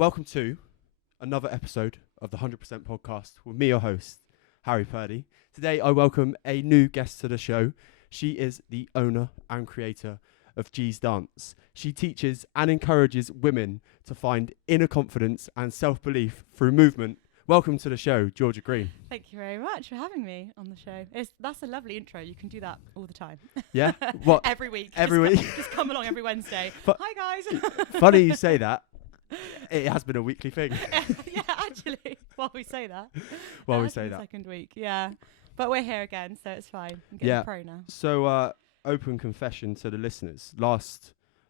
Welcome to another episode of the 100% podcast with me, your host, Harry Purdy. Today, I welcome a new guest to the show. She is the owner and creator of G's Dance. She teaches and encourages women to find inner confidence and self-belief through movement. Welcome to the show, Georgia Green. Thank you very much for having me on the show. That's a lovely intro. You can do that all the time. Yeah? What? Every week. Every week? Just come along every Wednesday. Hi, guys. Funny you say that. It has been a weekly thing. Yeah, actually. While we say that. While we say that. Second week, yeah. But we're here again, so it's fine. I'm getting pro now. So, open confession to the listeners.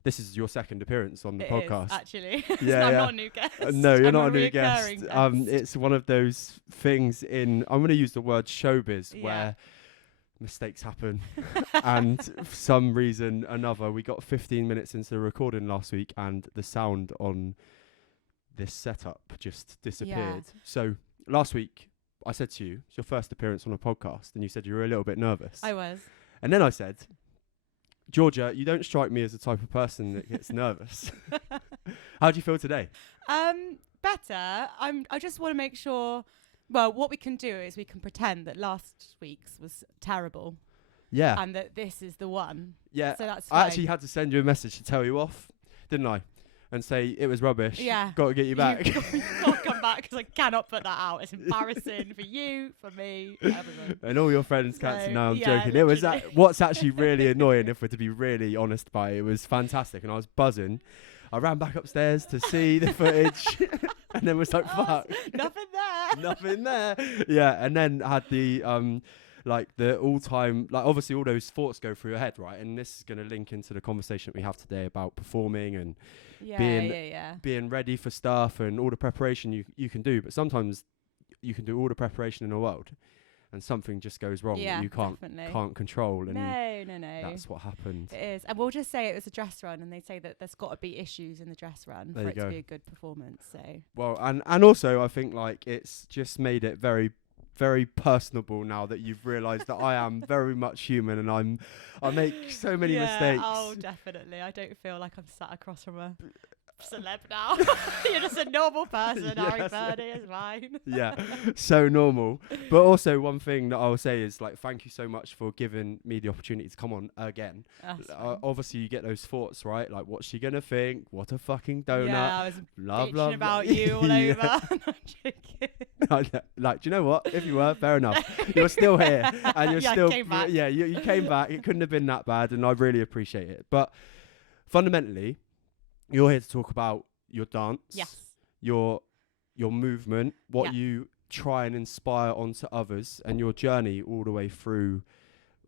This is your second appearance on the podcast. Is, actually. Yeah, I'm not a new guest. No, you're I'm not a new guest. guest. It's one of those things I'm going to use the word showbiz, where mistakes happen. And for some reason or another, we got 15 minutes into the recording last week and the sound on this setup just disappeared. Yeah. So last week, I said to you, it's your first appearance on a podcast, and you said you were a little bit nervous. I was. And then I said, Georgia, you don't strike me as the type of person that gets nervous. How do you feel today? Better. I just want to make sure. Well, what we can do is we can pretend that last week's was terrible. Yeah. And that this is the one. Yeah. So that's fine. I actually had to send you a message to tell you off, didn't I? And say it was rubbish. Yeah. Got to get you back. You've got to come back because I cannot put that out. It's embarrassing for you, for me, for everyone. And all your friends can't see now I'm yeah, joking. It was literally. what's actually really annoying, if we're to be really honest about it, it was fantastic and I was buzzing. I ran back upstairs to see the footage and then was like, fuck. Nothing there. Nothing there. Yeah, and then had the the all-time, obviously all those thoughts go through your head, right? And this is going to link into the conversation that we have today about performing and being ready for stuff and all the preparation you can do. But sometimes you can do all the preparation in the world and something just goes wrong that you can't control. And no. that's what happened. It is. And we'll just say it was a dress run, and they say that there's got to be issues in the dress run for it to be a good performance. So well, and also I think it's just made it very, very personable now that you've realised that I am very much human and I make so many mistakes. Oh, definitely. I don't feel like I'm sat across from a celeb now. You're just a normal person. Harry Purdy is fine. Yeah, so normal. But also one thing that I'll say is thank you so much for giving me the opportunity to come on again. Obviously you get those thoughts, right? Like, what's she gonna think? What a fucking donut. Yeah, I was love about you all over. I'm joking. Do you know what? If you were, fair enough. You're still here and you're still came back. Yeah, you came back. It couldn't have been that bad and I really appreciate it. But fundamentally, you're here to talk about your dance, your movement, what you try and inspire onto others, and your journey all the way through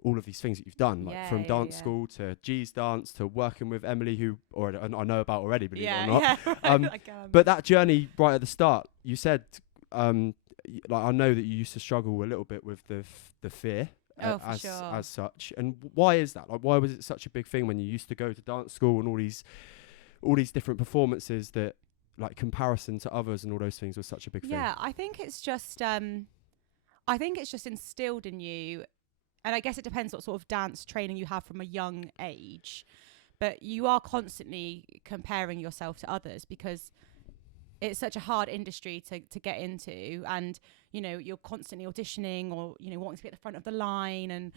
all of these things that you've done, from dance school to G's Dance to working with Emily, who I know about already, believe it or not. But that journey right at the start, you said, I know that you used to struggle a little bit with the fear. As such, and why is that? Why was it such a big thing when you used to go to dance school and all these different performances that comparison to others and all those things was such a big thing? Yeah, I think it's just instilled in you, and I guess it depends what sort of dance training you have from a young age, but you are constantly comparing yourself to others because it's such a hard industry to get into, and you're constantly auditioning or wanting to be at the front of the line, and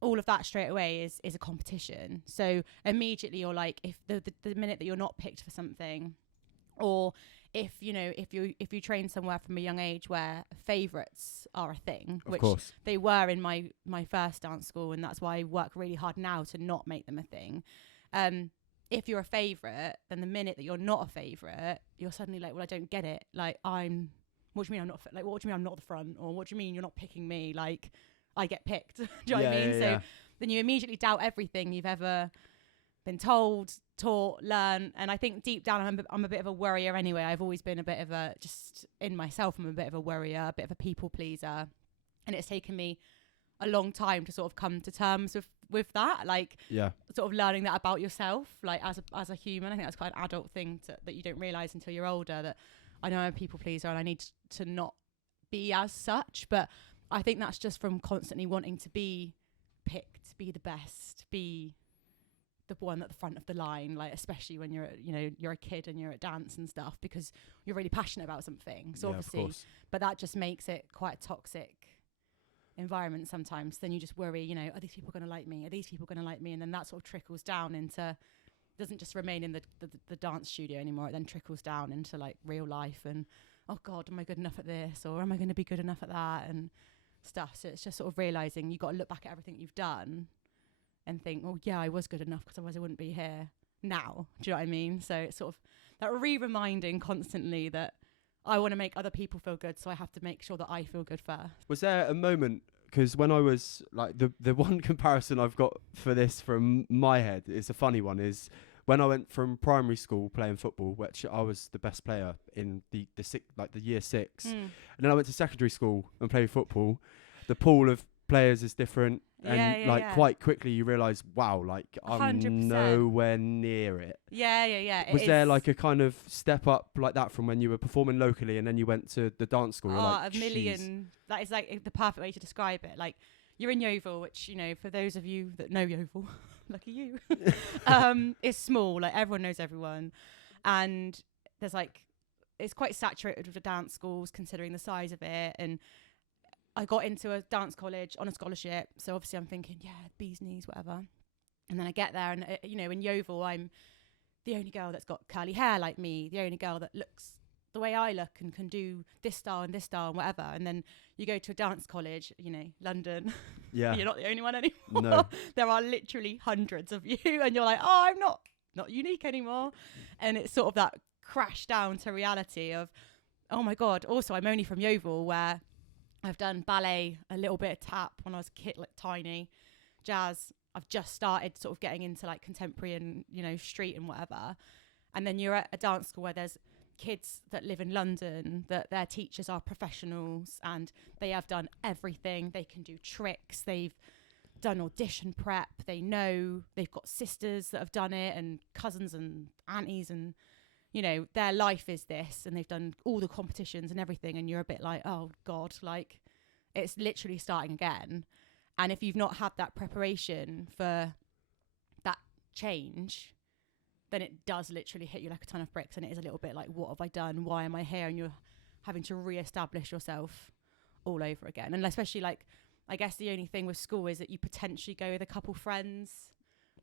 all of that straight away is a competition. So immediately you're like, if the minute that you're not picked for something, or if you train somewhere from a young age where favourites are a thing, which they were in my first dance school, and that's why I work really hard now to not make them a thing. If you're a favourite, then the minute that you're not a favourite, you're suddenly like, well, I don't get it. What do you mean I'm not what do you mean I'm not the front, or what do you mean you're not picking me? I get picked. Do you know what I mean? So then you immediately doubt everything you've ever been told, taught, learned. And I think deep down, I'm a bit of a worrier anyway. I've always been a bit of just in myself, I'm a bit of a worrier, a bit of a people pleaser. And it's taken me a long time to sort of come to terms with that, sort of learning that about yourself, as a human. I think that's quite an adult thing that you don't realise until you're older, that I know I'm a people pleaser and I need to not be as such. But I think that's just from constantly wanting to be picked, be the best, be the one at the front of the line, like especially when you're a kid and you're at dance and stuff, because you're really passionate about something. So obviously, but that just makes it quite a toxic environment sometimes. Then you just worry, are these people going to like me? Are these people going to like me? And then that sort of trickles down into, doesn't just remain in the dance studio anymore. It then trickles down into like real life and, oh God, am I good enough at this? Or am I going to be good enough at that? And stuff. So it's just sort of realizing you've got to look back at everything you've done and think, oh yeah, I was good enough, because otherwise I wouldn't be here now. Do you know what I mean? So it's sort of that reminding constantly that I want to make other people feel good, so I have to make sure that I feel good first. Was there a moment, because when I was like, the one comparison I've got for this from my head is a funny one, is when I went from primary school playing football, which I was the best player in the year 6, and then I went to secondary school and played football. The pool of players is different, and quite quickly you realise, wow, like I'm 100%. Nowhere near it. Yeah. Was there like a kind of step up like that from when you were performing locally and then you went to the dance school? A million. That is like the perfect way to describe it. Like, you're in Yeovil, which, for those of you that know Yeovil, lucky you, it's small, like everyone knows everyone, and there's like, it's quite saturated with the dance schools considering the size of it. And I got into a dance college on a scholarship, so obviously I'm thinking, yeah, bee's knees, whatever. And then I get there, and in Yeovil, I'm the only girl that's got curly hair like me, the only girl that looks the way I look and can do this style and whatever. And then you go to a dance college, London. Yeah. You're not the only one anymore. No. There are literally hundreds of you, and you're like, oh, I'm not unique anymore. And it's sort of that crash down to reality of, oh my God. Also, I'm only from Yeovil, where I've done ballet, a little bit of tap when I was a kid, like tiny, jazz. I've just started sort of getting into like contemporary and, street and whatever. And then you're at a dance school where there's kids that live in London, that their teachers are professionals and they have done everything. They can do tricks. They've done audition prep. They know, they've got sisters that have done it and cousins and aunties, and their life is this, and they've done all the competitions and everything. And you're a bit like, oh God, like it's literally starting again. And if you've not had that preparation for that change, then it does literally hit you like a ton of bricks, and it is a little bit like, what have I done? Why am I here? And you're having to re-establish yourself all over again. And especially like, I guess the only thing with school is that you potentially go with a couple friends,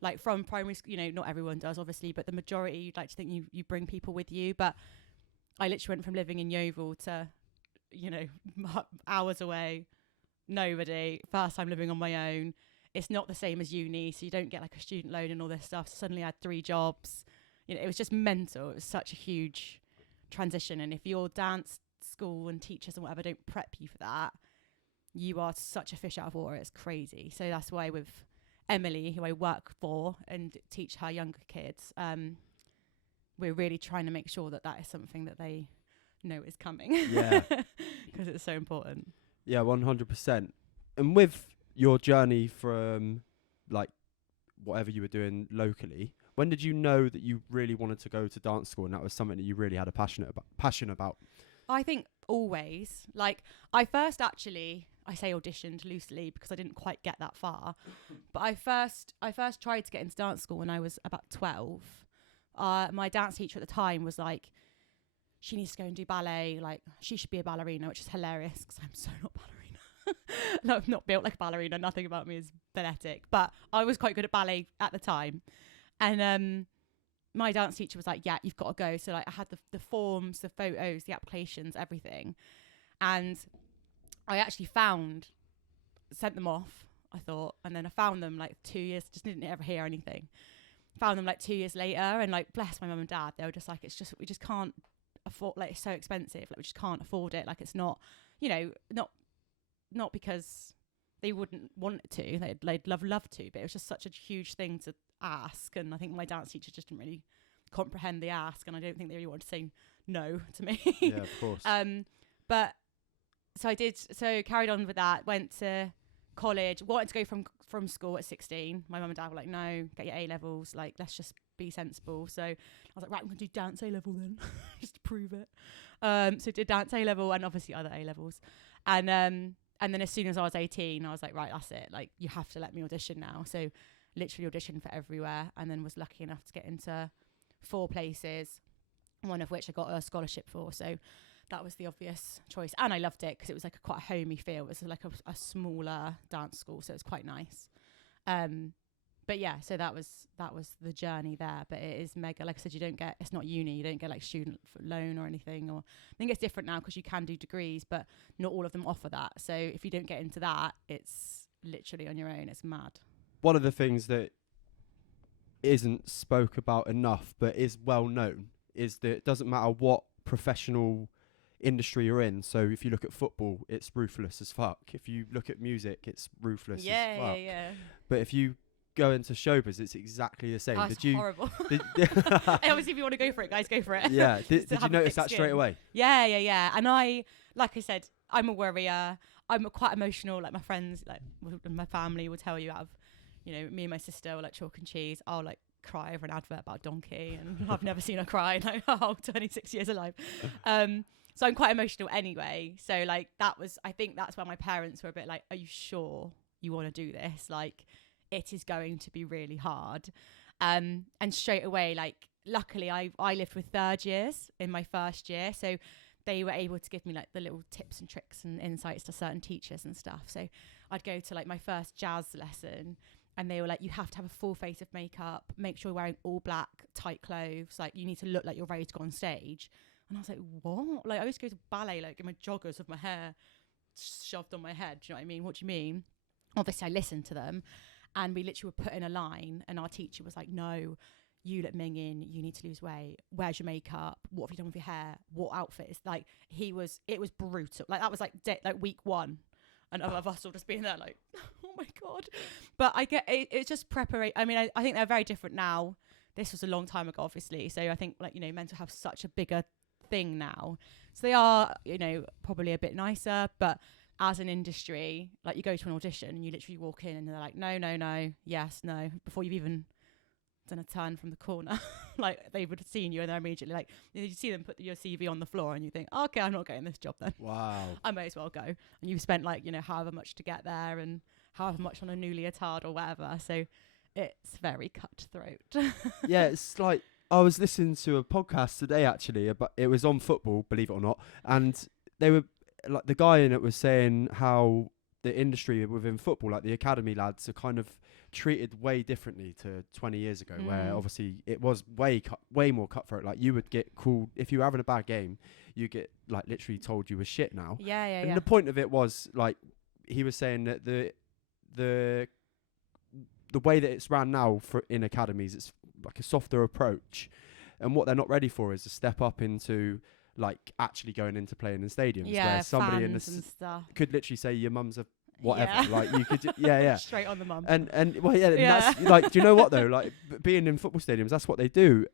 like from primary school. Not everyone does, obviously, but the majority, you'd like to think you bring people with you. But I literally went from living in Yeovil to, hours away, nobody, first time living on my own. It's not the same as uni, so you don't get like a student loan and all this stuff. So suddenly I had 3 jobs. It was just mental. It was such a huge transition. And if your dance school and teachers and whatever don't prep you for that, you are such a fish out of water. It's crazy. So that's why with Emily, who I work for and teach her younger kids, we're really trying to make sure that is something that they know is coming. Yeah. Because it's so important. Yeah, 100%. And with your journey from like whatever you were doing locally, when did you know that you really wanted to go to dance school and that was something that you really had a passion about? I think always. Like, I first actually, I say auditioned loosely because I didn't quite get that far, but I first tried to get into dance school when I was about 12. My dance teacher at the time was like, she needs to go and do ballet, like she should be a ballerina, which is hilarious because I'm so not ballerina. No, I'm not built like a ballerina. Nothing about me is phonetic, but I was quite good at ballet at the time. And my dance teacher was like, yeah, you've got to go. So like I had the forms, the photos, the applications, everything. And I actually sent them off, I thought. And then I found them like 2 years, just didn't ever hear anything. Found them like 2 years later, and like, bless my mum and dad, they were just like, we just can't afford, like it's so expensive. Like we just can't afford it. Like it's not, not because they wouldn't want it to, they'd love to, but it was just such a huge thing to ask. And I think my dance teacher just didn't really comprehend the ask, and I don't think they really wanted to say no to me. Yeah, of course. But so carried on with that, went to college, wanted to go from school at 16. My mum and dad were like, no, get your A-levels, like let's just be sensible. So I was like, right, I'm gonna do dance A-level then just to prove it. So did dance A-level and obviously other A-levels, and then as soon as I was 18, I was like, right, that's it, like you have to let me audition now. So literally auditioned for everywhere, and then was lucky enough to get into 4 places, one of which I got a scholarship for. So that was the obvious choice, and I loved it because it was like quite a homey feel. It was like a smaller dance school, so it was quite nice. But yeah, so that was the journey there. But it is mega. Like I said, it's not uni. You don't get like student loan or anything. Or I think it's different now because you can do degrees, but not all of them offer that. So if you don't get into that, it's literally on your own. It's mad. One of the things that isn't spoke about enough, but is well known, is that it doesn't matter what professional industry you're in. So if you look at football, it's ruthless as fuck. If you look at music, it's ruthless as fuck. Yeah. But if you go into showbiz, it's exactly the same. Oh, it's horrible. Obviously, if you want to go for it, guys, go for it. Yeah. Did you notice that straight away? Yeah. And like I said, I'm a worrier. I'm quite emotional. Like my friends, like my family will tell you, me and my sister were like chalk and cheese. I'll like cry over an advert about a donkey, and I've never seen her cry in like 26 years alive. So I'm quite emotional anyway. So like I think that's where my parents were a bit like, are you sure you want to do this? Like, it is going to be really hard. And straight away, like, luckily I lived with third years in my first year. So they were able to give me like the little tips and tricks and insights to certain teachers and stuff. So I'd go to like my first jazz lesson, and they were like, you have to have a full face of makeup, make sure you're wearing all black, tight clothes. Like, you need to look like you're ready to go on stage. And I was like, what? Like, I used to go to ballet, like in my joggers with my hair shoved on my head. Do you know what I mean? What do you mean? Obviously, I listened to them, and we literally were put in a line, and our teacher was like, no, you look minging, you need to lose weight. Where's your makeup? What have you done with your hair? What outfit is like? It was brutal. Like, that was like week 1. And of us all just being there like, oh my God. But I get it, it's just preparation. I mean, I think they're very different now. This was a long time ago, obviously. So I think, like, mental health's such a bigger thing now. So they are, probably a bit nicer. But as an industry, like, you go to an audition and you literally walk in and they're like, no, yes, no, before you've even done a turn from the corner. Like, they would have seen you and they're immediately like, you see them put your CV on the floor and you think, oh, okay, I'm not getting this job then. Wow. I may as well go. And you've spent like, however much to get there and however much on a new leotard or whatever. So it's very cutthroat. Yeah, it's like, I was listening to a podcast today actually, but it was on football, believe it or not. And they were like, the guy in it was saying how the industry within football, like the academy lads, are kind of treated way differently to 20 years ago, where obviously it was way more cutthroat. Like, you would get called if you were having a bad game, you get like literally told you were shit now. And the point of it was, like, he was saying that the way that it's ran now in academies, it's like a softer approach, and what they're not ready for is to step up into like actually going into playing in stadiums, where somebody in the could literally say your mum's a whatever, like, you could straight on the mum. And well, that's like, do you know what though, like, being in football stadiums, that's what they do.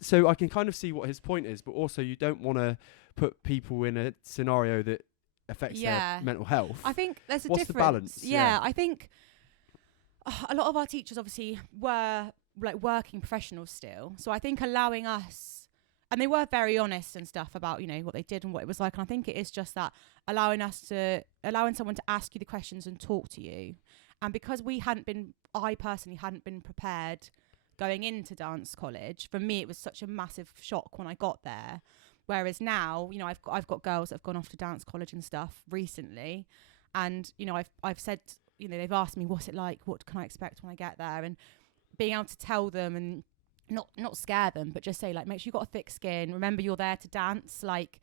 So I can kind of see what his point is, but also you don't want to put people in a scenario that affects their mental health. I think there's a difference. What's the balance? I think a lot of our teachers obviously were like working professionals still, so I think allowing us, and they were very honest and stuff about, what they did and what it was like. And I think it is just that allowing someone to ask you the questions and talk to you. And because I personally hadn't been prepared going into dance college, for me, it was such a massive shock when I got there. Whereas now, I've got girls that have gone off to dance college and stuff recently. And, I've said, they've asked me, what's it like? What can I expect when I get there? And being able to tell them and not scare them, but just say, like, make sure you've got a thick skin. Remember, you're there to dance. Like,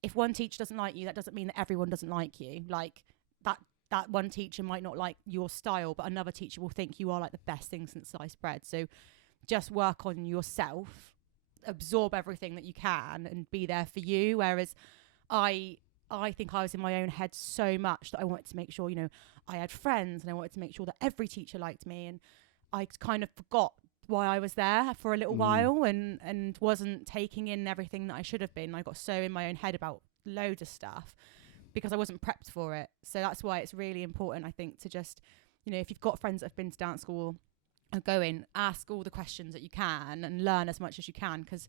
if one teacher doesn't like you, that doesn't mean that everyone doesn't like you. Like, that one teacher might not like your style, but another teacher will think you are like the best thing since sliced bread. So just work on yourself, absorb everything that you can, and be there for you. Whereas I think I was in my own head so much that I wanted to make sure, I had friends, and I wanted to make sure that every teacher liked me, and I kind of forgot why I was there for a little while and wasn't taking in everything that I should have been. I got so in my own head about loads of stuff because I wasn't prepped for it. So that's why it's really important, I think, to just, if you've got friends that have been to dance school, go in, ask all the questions that you can and learn as much as you can, because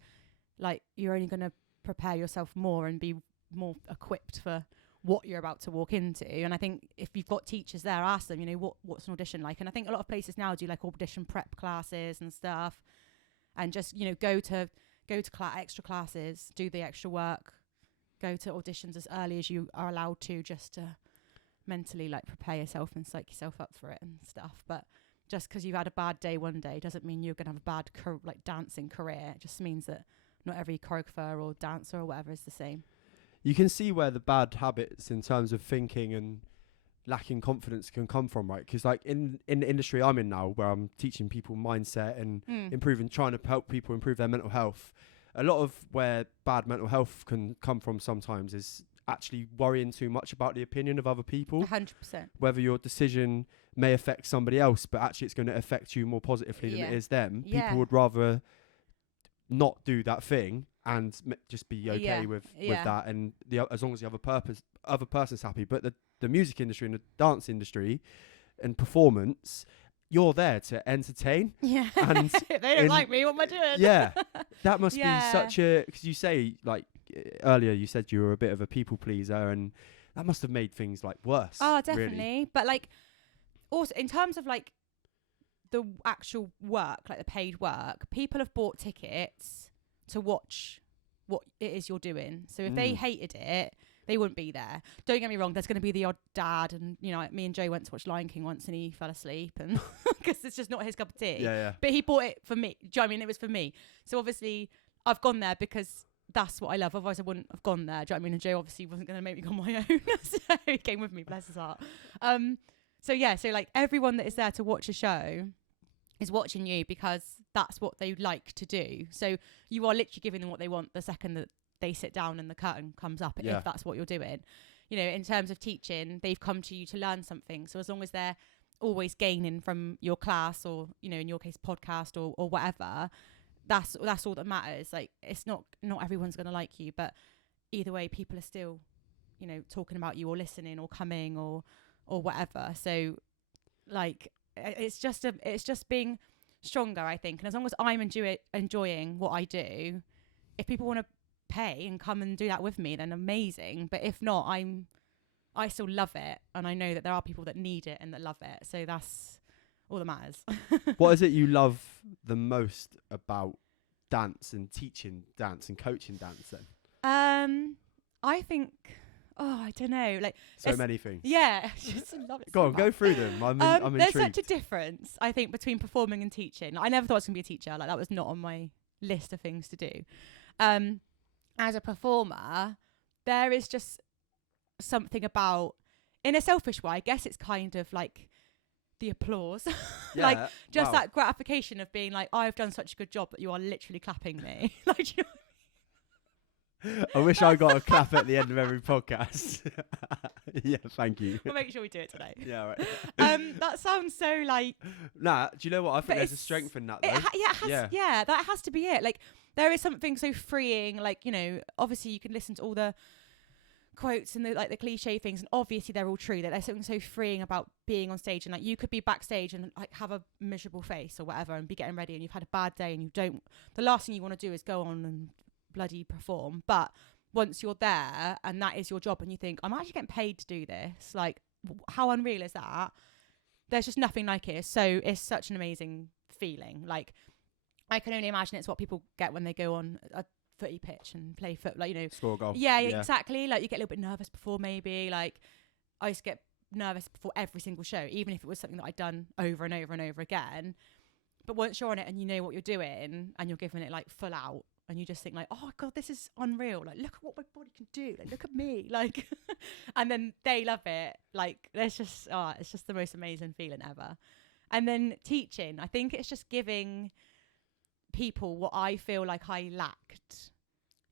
like, you're only going to prepare yourself more and be more equipped for what you're about to walk into. And I think if you've got teachers there, ask them, you know, what's an audition like? And I think a lot of places now do like audition prep classes and stuff, and just, you know, go to extra classes, do the extra work, go to auditions as early as you are allowed to, just to mentally like prepare yourself and psych yourself up for it and stuff. But just because you've had a bad day one day doesn't mean you're going to have a bad dancing career. It just means that not every choreographer or dancer or whatever is the same. You can see where the bad habits in terms of thinking and lacking confidence can come from, right? Because like in the industry I'm in now, where I'm teaching people mindset and trying to help people improve their mental health, a lot of where bad mental health can come from sometimes is actually worrying too much about the opinion of other people. 100%. Whether your decision may affect somebody else, but actually it's going to affect you more positively than it is them. Yeah. People would rather not do that thing and just be okay with that, and as long as the other person's happy. But the music industry and the dance industry and performance, you're there to entertain. Yeah. And if they don't like me, what am I doing? Yeah. That must be such a, because you say, like earlier you said you were a bit of a people pleaser, and that must have made things like worse. Oh, definitely. Really. But like also in terms of like the actual work, like the paid work, people have bought tickets to watch what it is you're doing. So if they hated it, they wouldn't be there. Don't get me wrong, there's going to be the odd dad, and you know, like me and Joe went to watch Lion King once and he fell asleep, and because it's just not his cup of tea. Yeah. But he bought it for me. Do you know what I mean? It was for me. So obviously I've gone there because that's what I love. Otherwise I wouldn't have gone there. Do you know what I mean? And Joe obviously wasn't going to make me go on my own. So he came with me, bless his heart. So like everyone that is there to watch a show is watching you because that's what they like to do. So you are literally giving them what they want the second that they sit down and the curtain comes up, if that's what you're doing. You know, in terms of teaching, they've come to you to learn something. So as long as they're always gaining from your class, or, you know, in your case, podcast or whatever, that's all that matters. Like, it's not everyone's going to like you, but either way, people are still, you know, talking about you or listening or coming or whatever. So like, it's just being stronger, I think. And as long as I'm enjoying what I do, if people want to pay and come and do that with me, then amazing. But if not, I still love it, and I know that there are people that need it and that love it. So that's all that matters. What is it you love the most about dance and teaching dance and coaching dance then? I think, I don't know, like so many things. Yeah, just love it. Go on, go through them. I'm intrigued. There's such a difference, I think, between performing and teaching. I never thought I was gonna be a teacher. Like, that was not on my list of things to do. As a performer, there is just something about, in a selfish way, I guess it's kind of like the applause. Yeah, like just that gratification of being like, I've done such a good job that you are literally clapping me. Like, do you know what I mean? I wish I got a clap at the end of every podcast. Yeah, thank you. We'll make sure we do it today. Yeah, right. That sounds so like. Nah, do you know what? I think there's a strength in that, though. That has to be it. Like, there is something so freeing. Like, you know, obviously you can listen to all the quotes and the cliche things, and obviously they're all true. That there's something so freeing about being on stage, and like you could be backstage and like have a miserable face or whatever, and be getting ready, and you've had a bad day, and you don't. The last thing you want to do is go on and bloody perform. But once you're there and that is your job, and you think, I'm actually getting paid to do this, like, how unreal is that? There's just nothing like it. So it's such an amazing feeling. Like, I can only imagine it's what people get when they go on a footy pitch and play foot, like, you know, score a goal. Yeah, exactly. Like, you get a little bit nervous before, maybe. Like, I used to get nervous before every single show, even if it was something that I'd done over and over and over again. But once you're on it and you know what you're doing and you're giving it like full out, and you just think like, oh God, this is unreal. Like, look at what my body can do. Like, look at me. Like, and then they love it. Like, there's just, it's just the most amazing feeling ever. And then teaching, I think it's just giving people what I feel like I lacked,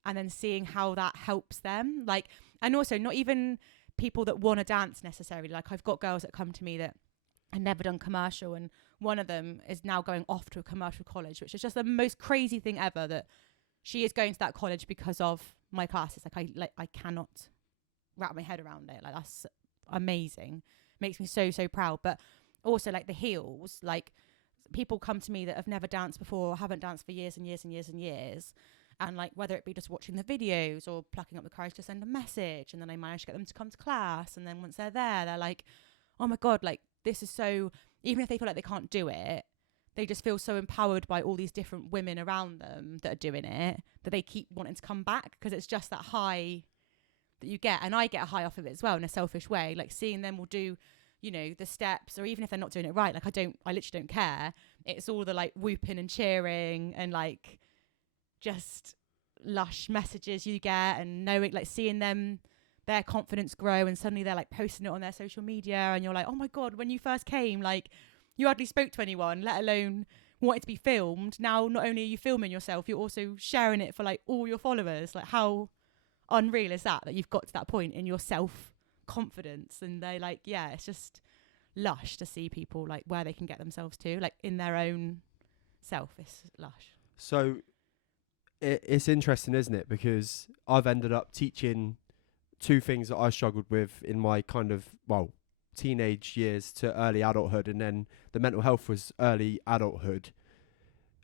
and then seeing how that helps them. Like, and also not even people that want to dance necessarily. Like, I've got girls that come to me that had never done commercial, and one of them is now going off to a commercial college, which is just the most crazy thing ever, that she is going to that college because of my classes. I cannot wrap my head around it. Like, that's amazing. Makes me so, so proud. But also, like, the heels, like, people come to me that have never danced before or haven't danced for years and years and years and years, And like, whether it be just watching the videos or plucking up the courage to send a message, and then I manage to get them to come to class, and then once they're there, they're like, oh my God, like this is so, even if they feel like they can't do it, they just feel so empowered by all these different women around them that are doing it, that they keep wanting to come back, because it's just that high that you get. And I get a high off of it as well, in a selfish way, like seeing them will do, you know, the steps, or even if they're not doing it right, like I literally don't care. It's all the like whooping and cheering and like just lush messages you get, and knowing, like seeing them, their confidence grow, and suddenly they're like posting it on their social media, and you're like, oh my God, when you first came, like you hardly spoke to anyone, let alone wanted to be filmed. Now not only are you filming yourself, you're also sharing it for like all your followers. Like how unreal is that you've got to that point in your self confidence? And they like, yeah, it's just lush to see people like where they can get themselves to, like in their own self. It's lush. So it's interesting, isn't it? Because I've ended up teaching two things that I struggled with in my kind of, well, teenage years to early adulthood, and then the mental health was early adulthood.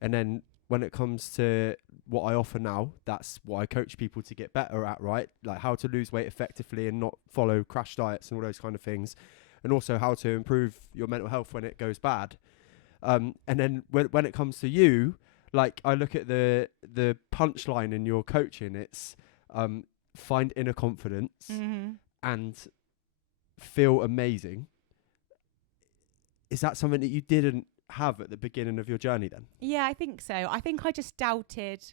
And then when it comes to what I offer now, that's what I coach people to get better at, right? Like how to lose weight effectively and not follow crash diets and all those kind of things. And also how to improve your mental health when it goes bad. And then when it comes to you, like I look at the punchline in your coaching, it's find inner confidence and feel amazing. Is that something that you didn't have at the beginning of your journey then? Yeah, I think so. I think I just doubted,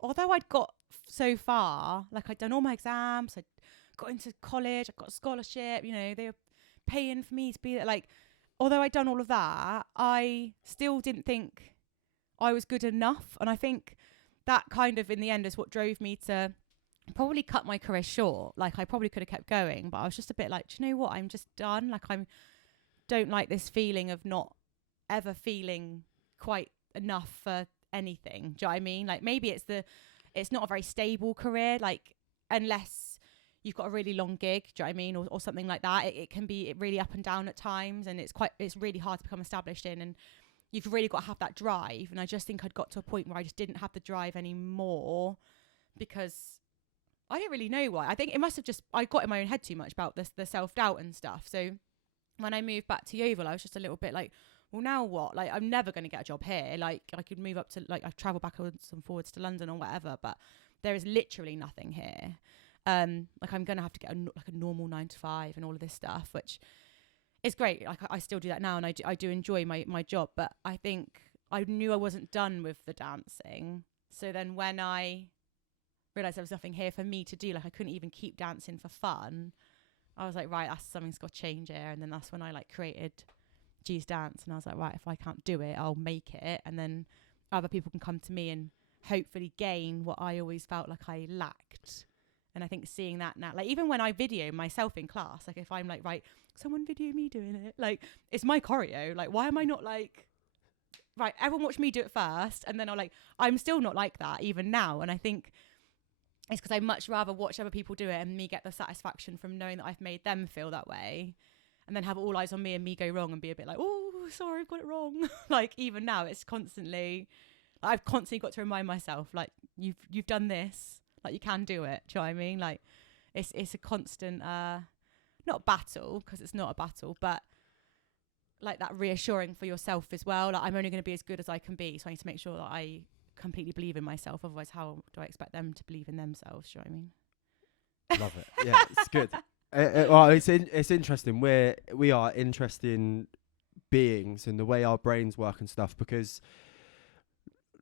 although I'd got so far, like I'd done all my exams, I got into college, I got a scholarship, you know, they were paying for me to be there. Like, although I'd done all of that, I still didn't think I was good enough. And I think that kind of in the end is what drove me to probably cut my career short. Like I probably could have kept going, but I was just a bit like, do you know what? I'm just done. Like don't like this feeling of not ever feeling quite enough for anything. Do you know what I mean? Like maybe it's not a very stable career, like unless you've got a really long gig, do you know what I mean? Or something like that. It can be really up and down at times, and it's really hard to become established in, and you've really got to have that drive. And I just think I'd got to a point where I just didn't have the drive anymore, because I don't really know why. I think it must have just, I got in my own head too much about the self-doubt and stuff. So when I moved back to Yeovil, I was just a little bit like, well, now what? Like, I'm never going to get a job here. Like, I could move up to, like, I've travelled backwards and forwards to London or whatever, but there is literally nothing here. Like, I'm going to have to get a normal 9 to 5 and all of this stuff, which is great. Like, I still do that now, and I do enjoy my job, but I think I knew I wasn't done with the dancing. So then when I realised there was nothing here for me to do, like, I couldn't even keep dancing for fun, I was like, right, something's got to change here. And then that's when I, like, created G's Dance, and I was like, right, if I can't do it, I'll make it, and then other people can come to me and hopefully gain what I always felt like I lacked. And I think seeing that now, like even when I video myself in class, like if I'm like, right, someone video me doing it, like it's my choreo, like why am I not like, right, everyone watch me do it first, and then I'm still not like that even now. And I think it's because I much rather watch other people do it and me get the satisfaction from knowing that I've made them feel that way, and then have all eyes on me and me go wrong and be a bit like, oh, sorry, I've got it wrong. Like even now, it's constantly, I've constantly got to remind myself, like you've done this, like you can do it. Do you know what I mean? Like it's a constant, not battle, because it's not a battle, but like that reassuring for yourself as well. Like I'm only going to be as good as I can be, so I need to make sure that I completely believe in myself. Otherwise, how do I expect them to believe in themselves? Do you know what I mean? Love it. Yeah, it's good. Well, it's interesting. We are interesting beings in the way our brains work and stuff, because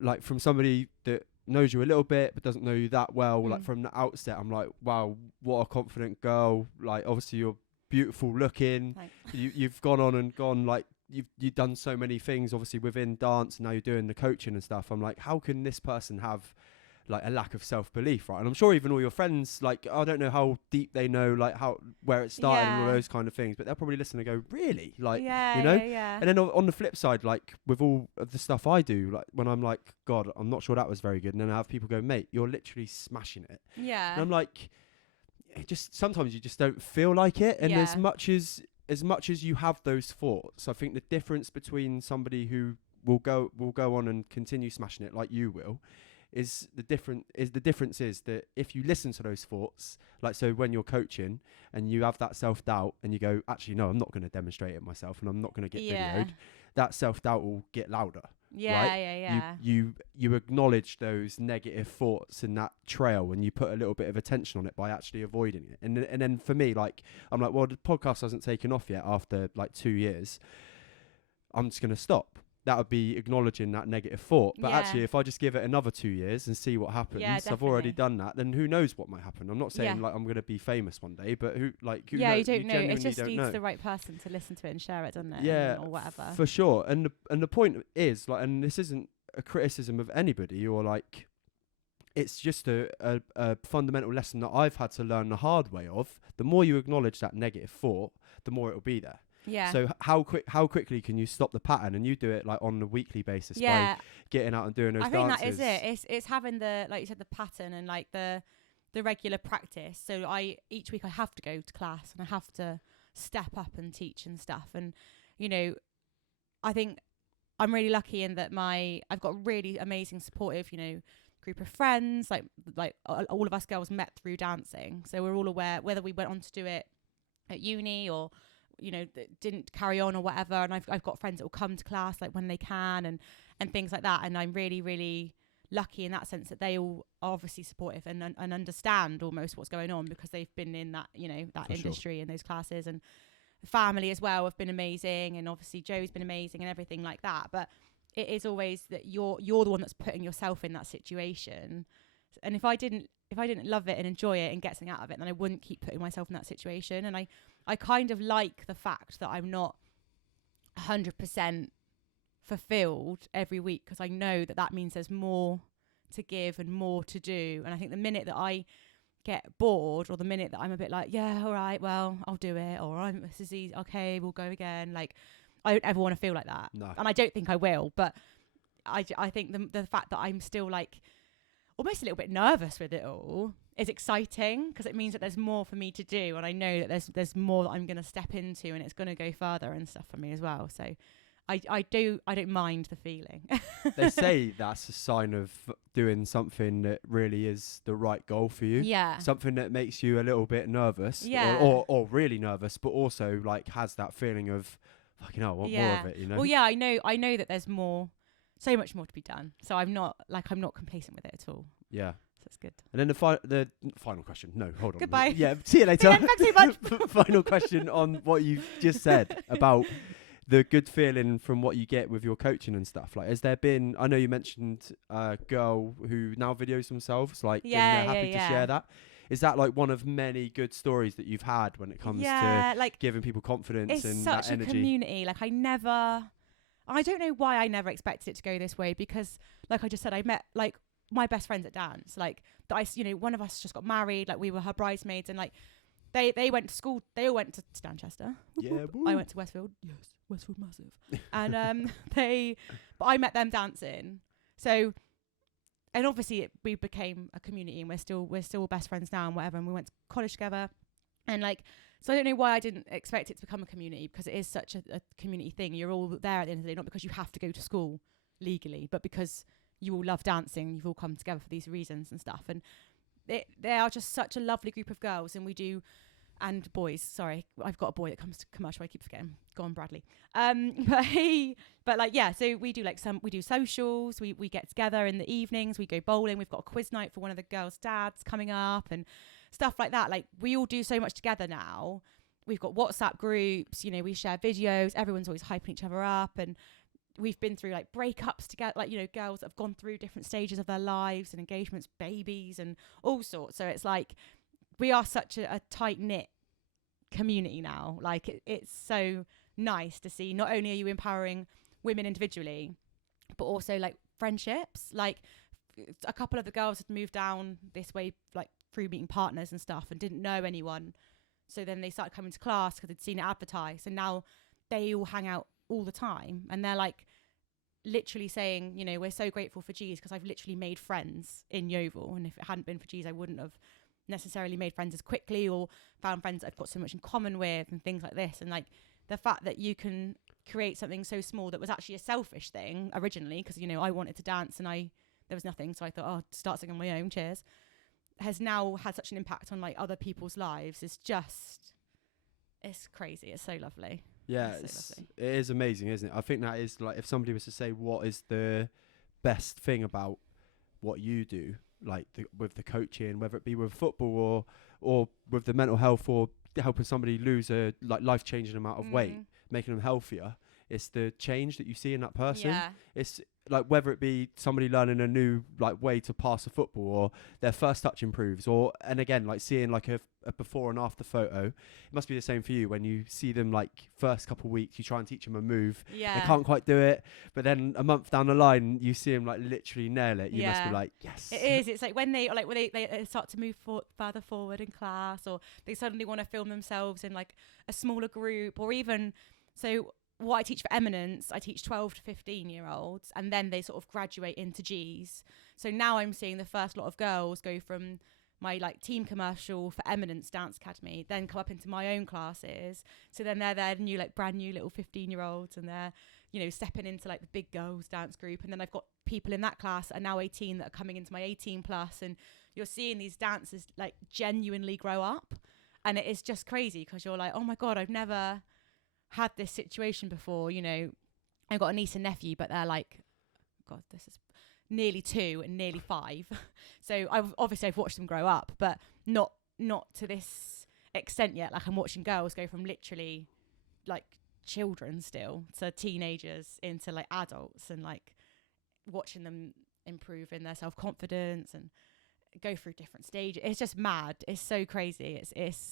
like from somebody that knows you a little bit but doesn't know you that well, like from the outset, I'm like, wow, what a confident girl. Like obviously you're beautiful looking. You've gone on and gone, like you've done so many things obviously within dance, and now you're doing the coaching and stuff. I'm like, how can this person have like a lack of self-belief, right? And I'm sure even all your friends, like I don't know how deep they know like where it started and all those kind of things, but they'll probably listen and go, really? Like, you know? Yeah. And then on the flip side, like with all of the stuff I do, like when I'm like, God, I'm not sure that was very good, and then I have people go, mate, you're literally smashing it. Yeah. And I'm like, it just sometimes you just don't feel like it. And as much as you have those thoughts, I think the difference between somebody who will go on and continue smashing it like you will, is the difference is that if you listen to those thoughts, like, so when you're coaching and you have that self-doubt and you go, actually, no, I'm not going to demonstrate it myself and I'm not going to get videoed, that self-doubt will get louder. You acknowledge those negative thoughts in that trail and you put a little bit of attention on it by actually avoiding it. And then for me, like, I'm like, well, the podcast hasn't taken off yet after like 2 years. I'm just going to stop. That would be acknowledging that negative thought. But actually, if I just give it another 2 years and see what happens, I've already done that. Then who knows what might happen? I'm not saying like I'm going to be famous one day, but who you don't know. It just needs the right person to listen to it and share it, doesn't it? Yeah, or whatever. For sure. And the point is, like, and this isn't a criticism of anybody, or like, it's just a fundamental lesson that I've had to learn the hard way of. The more you acknowledge that negative thought, the more it'll be there. Yeah. So how quickly can you stop the pattern? And you do it like on a weekly basis by getting out and doing those dances. I think that is it. It's having the, like you said, the pattern and like the regular practice. So each week I have to go to class and I have to step up and teach and stuff. And you know, I think I'm really lucky in that I've got a really amazing supportive, you know, group of friends. Like all of us girls met through dancing, so we're all aware whether we went on to do it at uni or, you know, that didn't carry on or whatever. And I've got friends that will come to class like when they can and things like that. And I'm really, really lucky in that sense that they all are obviously supportive and understand almost what's going on because they've been in that, you know, that industry in those classes. And the family as well have been amazing. And obviously Joe's been amazing and everything like that. But it is always that you're the one that's putting yourself in that situation. And if I didn't love it and enjoy it and get something out of it, then I wouldn't keep putting myself in that situation. And I kind of like the fact that I'm not 100% fulfilled every week because I know that means there's more to give and more to do. And I think the minute that I get bored or the minute that I'm a bit like, yeah, all right, well, I'll do it, or this is easy, okay, we'll go again. Like, I don't ever want to feel like that. No. And I don't think I will. But I think the fact that I'm still like almost a little bit nervous with it all is exciting because it means that there's more for me to do, and I know that there's more that I'm going to step into, and it's going to go further and stuff for me as well. So I don't mind the feeling. They say that's a sign of doing something that really is the right goal for you. Yeah. Something that makes you a little bit nervous. Yeah. Or really nervous, but also like has that feeling of fucking hell, I want more of it, you know? Well, yeah, I know that there's so much more to be done. So I'm not complacent with it at all. Yeah. So it's good. And then the final question. No, hold on. Goodbye. Yeah, see you later. Thanks too much. Final question on what you've just said about the good feeling from what you get with your coaching and stuff. Like, has there been, I know you mentioned a girl who now videos themselves, like, and they're happy to share that. Is that like one of many good stories that you've had when it comes to like giving people confidence and that energy? It's such a community. Like, I don't know why I never expected it to go this way because, like I just said, I met like my best friends at dance. Like, one of us just got married. Like, we were her bridesmaids, and like they went to school. They all went to Stanchester. Yeah, I went to Westfield. Yes, Westfield massive. And but I met them dancing. So, and obviously we became a community, and we're still best friends now and whatever. And we went to college together, and like. So I don't know why I didn't expect it to become a community because it is such a community thing. You're all there at the end of the day, not because you have to go to school legally, but because you all love dancing. You've all come together for these reasons and stuff. And they are just such a lovely group of girls, and boys. Sorry, I've got a boy that comes to commercial. I keep forgetting. Go on, Bradley. So we do socials. We get together in the evenings. We go bowling. We've got a quiz night for one of the girls' dads coming up and stuff like that. Like, we all do so much together now. We've got WhatsApp groups, you know, we share videos, everyone's always hyping each other up, and we've been through like breakups together, like, you know, girls that have gone through different stages of their lives and engagements, babies and all sorts. So it's like we are such a tight-knit community now. Like, it's so nice to see not only are you empowering women individually, but also like friendships. Like, a couple of the girls had moved down this way like through meeting partners and stuff and didn't know anyone, so then they started coming to class because they'd seen it advertised, and now they all hang out all the time, and they're like literally saying, you know, we're so grateful for G's because I've literally made friends in Yeovil, and if it hadn't been for G's I wouldn't have necessarily made friends as quickly or found friends that I've got so much in common with and things like this. And like the fact that you can create something so small that was actually a selfish thing originally because, you know, I wanted to dance and I there was nothing. So I thought, oh, start singing on my own, cheers. Has now had such an impact on like other people's lives. It's crazy. It's so lovely. Yeah, it is amazing, isn't it? I think that is like, if somebody was to say what is the best thing about what you do, like with the coaching, whether it be with football or with the mental health, or helping somebody lose a like life-changing amount of weight, making them healthier, it's the change that you see in that person. Yeah. It's like whether it be somebody learning a new like way to pass a football, or their first touch improves, and again like seeing like a before and after photo. It must be the same for you when you see them like first couple of weeks, you try and teach them a move, they can't quite do it, but then a month down the line you see them like literally nail it. You must be like, yes. It is. It's like when they start to move further forward in class, or they suddenly want to film themselves in like a smaller group, or even so. What I teach for Eminence, I teach 12 to 15-year-olds, and then they sort of graduate into Gs. So now I'm seeing the first lot of girls go from my like team commercial for Eminence Dance Academy, then come up into my own classes. So then they're new, like brand new little 15-year-olds, and they're, you know, stepping into like the big girls dance group. And then I've got people in that class are now 18 that are coming into my 18 plus, and you're seeing these dancers like genuinely grow up, and it is just crazy because you're like, oh my God, I've never had this situation before. You know, I've got a niece and nephew, but they're like, God, this is nearly 2 and nearly 5. So I've watched them grow up, but not to this extent yet. Like I'm watching girls go from literally like children still to teenagers into like adults, and like watching them improve in their self-confidence and go through different stages. It's just mad. It's so crazy. It's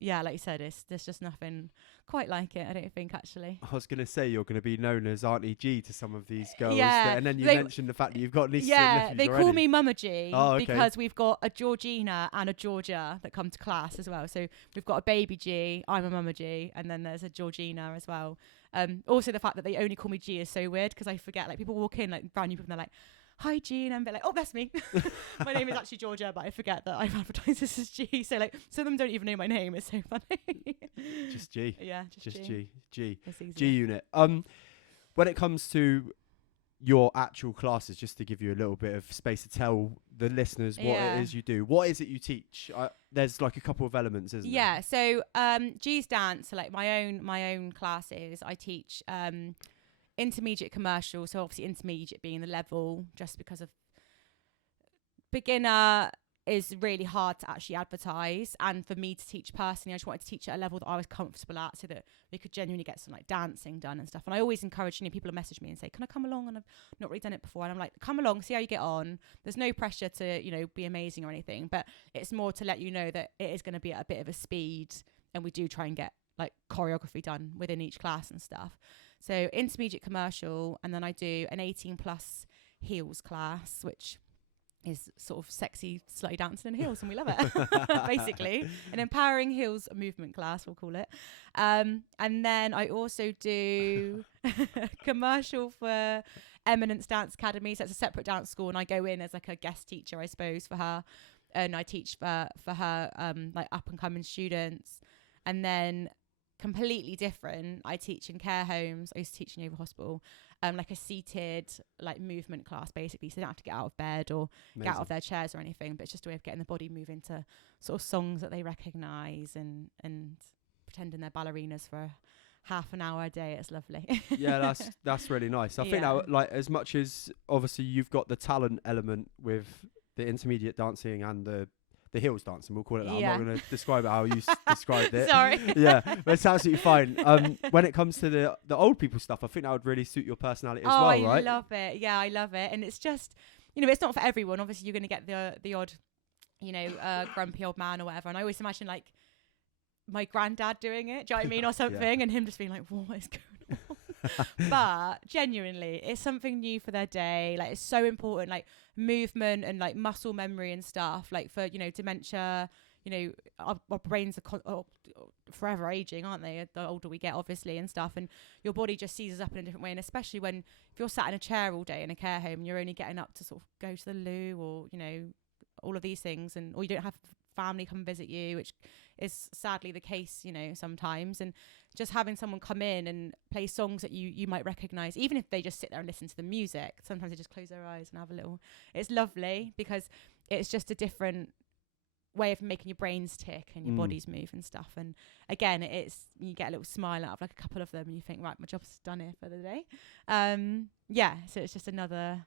yeah, like you said, there's just nothing quite like it, I don't think, actually. I was going to say, you're going to be known as Auntie G to some of these girls. Yeah. And then you mentioned the fact that you've got nieces and nephews they already. call me Mama G because we've got a Georgina and a Georgia that come to class as well. So we've got a baby G, I'm a Mama G, and then there's a Georgina as well. Also, the fact that they only call me G is so weird because I forget. Like people walk in, like brand new people, and they're like, hi G, and I'm a bit like, oh, that's me. My name is actually Georgia, but I forget that I've advertised this as G. So like some of them don't even know my name. It's so funny. Just G. Yeah, just G. G unit. When it comes to your actual classes, just to give you a little bit of space to tell the listeners what it is you do. What is it you teach? There's like a couple of elements, isn't there? Yeah. So G's dance, so like my own classes, I teach intermediate commercial. So obviously intermediate being the level, just because of beginner is really hard to actually advertise, and for me to teach personally, I just wanted to teach at a level that I was comfortable at, so that we could genuinely get some like dancing done and stuff. And I always encourage, you know, people to message me and say, can I come along? And I've not really done it before, and I'm like, come along, see how you get on. There's no pressure to, you know, be amazing or anything, but it's more to let you know that it is going to be at a bit of a speed, and we do try and get like choreography done within each class and stuff. So intermediate commercial, and then I do an 18 plus heels class, which is sort of sexy, slutty dancing in heels, and we love it. Basically, an empowering heels movement class, we'll call it. And then I also do commercial for Eminence Dance Academy. So it's a separate dance school, and I go in as like a guest teacher, I suppose, for her, and I teach for her like up and coming students. And then completely different, I teach in care homes. I used to teach in Yeovil Hospital, like a seated like movement class, basically, so they don't have to get out of bed or get out of their chairs or anything, but it's just a way of getting the body moving to sort of songs that they recognise, and pretending they're ballerinas for half an hour a day. It's lovely. Yeah, that's really nice. I think that, like, as much as obviously you've got the talent element with the intermediate dancing and the heels dancing, we'll call it that. I'm not going to describe it how you described it. Sorry. Yeah, but it's absolutely fine. When it comes to the old people stuff, I think that would really suit your personality as well, right? I love it. Yeah, I love it. And it's just, you know, it's not for everyone. Obviously, you're going to get the odd, you know, grumpy old man or whatever. And I always imagine, like, my granddad doing it, do you know what I mean, or something, and him just being like, what is going on? But genuinely, it's something new for their day. Like, it's so important, like movement and like muscle memory and stuff, like for, you know, dementia. You know, our brains are forever aging, aren't they, the older we get, obviously, and stuff, and your body just seizes up in a different way. And especially when, if you're sat in a chair all day in a care home and you're only getting up to sort of go to the loo, or, you know, all of these things, and or you don't have family come visit you, which is sadly the case, you know, sometimes. And just having someone come in and play songs that you might recognize, even if they just sit there and listen to the music. Sometimes they just close their eyes and have a little. It's lovely because it's just a different way of making your brains tick and your bodies move and stuff. And again, you get a little smile out of like a couple of them and you think, right, my job's done here for the day. So it's just another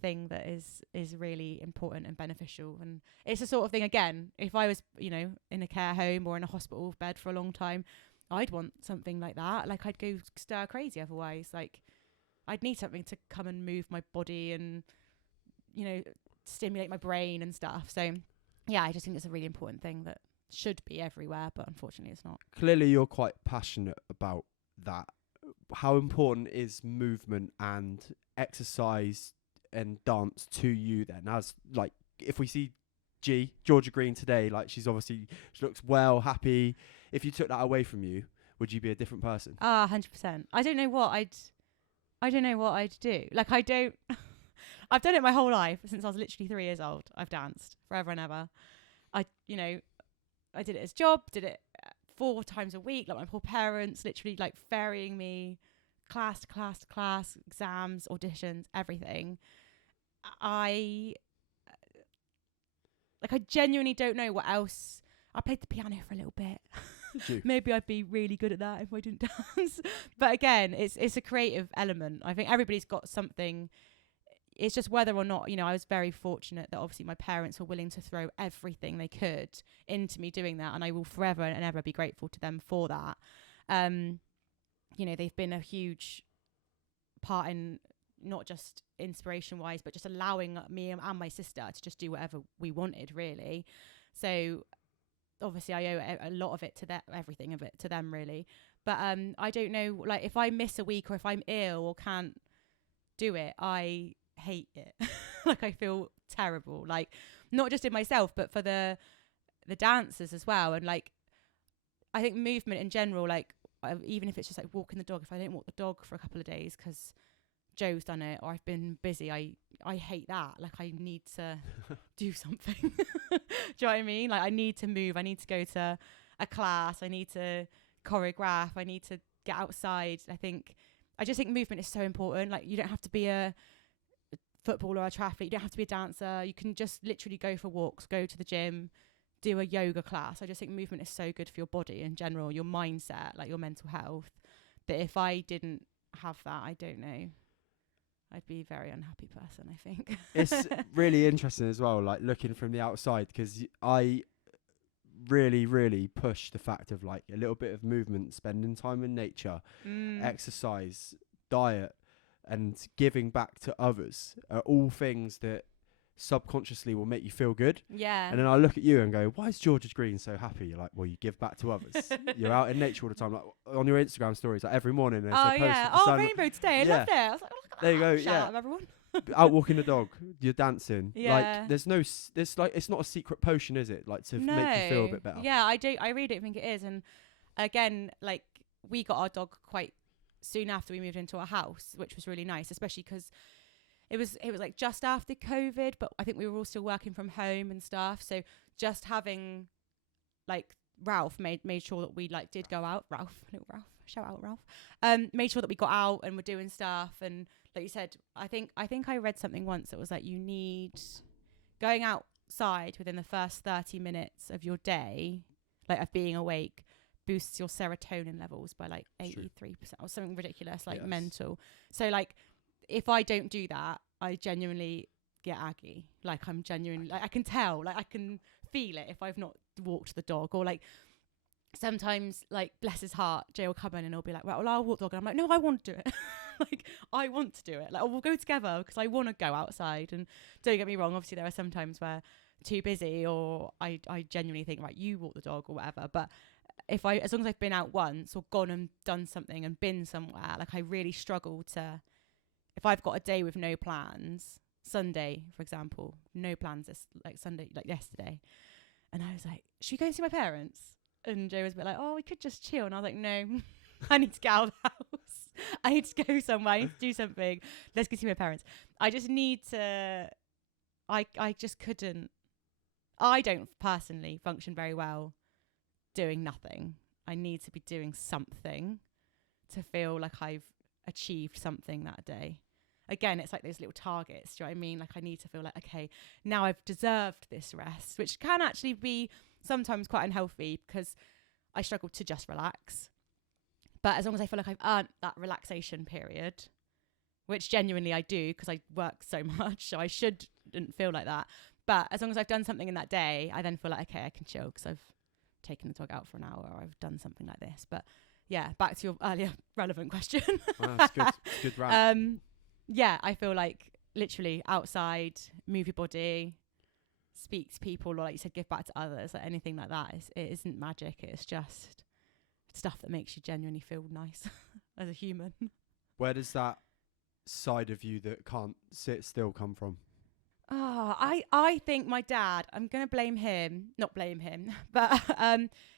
thing that is really important and beneficial. And it's the sort of thing, again, if I was, you know, in a care home or in a hospital bed for a long time, I'd want something like that. Like, I'd go stir crazy otherwise. Like, I'd need something to come and move my body and, you know, stimulate my brain and stuff. So yeah, I just think it's a really important thing that should be everywhere, but unfortunately it's not. Clearly you're quite passionate about that. How important is movement and exercise and dance to you then? As like, if we see Georgia Green today, like she looks well, happy. If you took that away from you, would you be a different person? 100%. I don't know what I'd do. Like, I've done it my whole life since I was literally 3 years old. I've danced forever and ever. I did it as a job, did it 4 times a week, like my poor parents, literally like ferrying me class to class to class, exams, auditions, everything. I genuinely don't know what else. I played the piano for a little bit. Maybe I'd be really good at that if I didn't dance. But again, it's a creative element. I think everybody's got something. It's just whether or not, you know, I was very fortunate that obviously my parents were willing to throw everything they could into me doing that. And I will forever and ever be grateful to them for that. You know, they've been a huge part in not just inspiration wise, but just allowing me and my sister to just do whatever we wanted, really. So obviously I owe a lot of it to them, everything of it to them, really. But I don't know, like, if I miss a week or if I'm ill or can't do it, I hate it. Like, I feel terrible, like, not just in myself but for the dancers as well. And like, I think movement in general, like, even if it's just like walking the dog, if I don't walk the dog for a couple of days because Joe's done it or I've been busy, I hate that. Like, I need to do something. Do you know what I mean? Like, I need to move, I need to go to a class, I need to choreograph, I need to get outside. I just think movement is so important. Like, you don't have to be a footballer or a triathlete, you don't have to be a dancer, you can just literally go for walks, go to the gym, do a yoga class. I just think movement is so good for your body in general, your mindset, like your mental health, that if I didn't have that, I don't know, I'd be a very unhappy person, I think. It's really interesting as well, like, looking from the outside, because I really, really push the fact of like a little bit of movement, spending time in nature, exercise, diet, and giving back to others are all things that subconsciously will make you feel good. Yeah. And then I look at you and go, why is Georgia Green so happy? You're like, well, you give back to others. You're out in nature all the time, like on your Instagram stories, like every morning there's a post. Yeah. Oh, rainbow today. I loved it. I was like, look at that. There you go. Shout out, everyone. Out walking the dog, you're dancing. Yeah. Like, it's not a secret potion, is it? Like, to make you feel a bit better. Yeah, I really don't think it is. And again, like, we got our dog quite soon after we moved into our house, which was really nice, especially because it was like just after COVID, but I think we were all still working from home and stuff. So just having like Ralph made sure that we like did go out. Little Ralph, shout out Ralph. Made sure that we got out and were doing stuff. And like you said, I think I read something once that was like, you need going outside within the first 30 minutes of your day, like of being awake, boosts your serotonin levels by like 83% or something ridiculous, like mental. So like, if I don't do that, I genuinely get aggy. Like, I'm genuinely, like, I can tell, like, I can feel it if I've not walked the dog. Or like, sometimes, like, bless his heart, Jay will come in and he'll be like, well, I'll walk the dog. And I'm like, no, I want to do it. Like, I want to do it. Like, we'll go together because I want to go outside. And don't get me wrong, obviously there are some times where I'm too busy or I genuinely think, right, you walk the dog or whatever. But as long as I've been out once or gone and done something and been somewhere, like, I really struggle to, if I've got a day with no plans, Sunday, for example, no plans this, like, Sunday, like yesterday, and I was like, should we go and see my parents? And Joe was a bit like, oh, we could just chill. And I was like, no, I need to get out of the house. I need to go somewhere. I need to do something. Let's go see my parents. I just need to, I just couldn't I don't personally function very well doing nothing. I need to be doing something to feel like I've achieved something that day. Again, it's like those little targets. Do you know what I mean? Like I need to feel like, okay, now I've deserved this rest, which can actually be sometimes quite unhealthy because I struggle to just relax. But as long as I feel like I've earned that relaxation period, which genuinely I do because I work so much, so I shouldn't feel like that. But as long as I've done something in that day, I then feel like, okay, I can chill because I've taken the dog out for an hour or I've done something like this. But yeah, back to your earlier relevant question. Well, that's good. It's good wrap. Yeah, I feel like literally outside, move your body, speak to people, or like you said, give back to others. Like anything like that, it isn't magic. It's just stuff that makes you genuinely feel nice as a human. Where does that side of you that can't sit still come from? Oh, I think my dad, I'm going to not blame him, but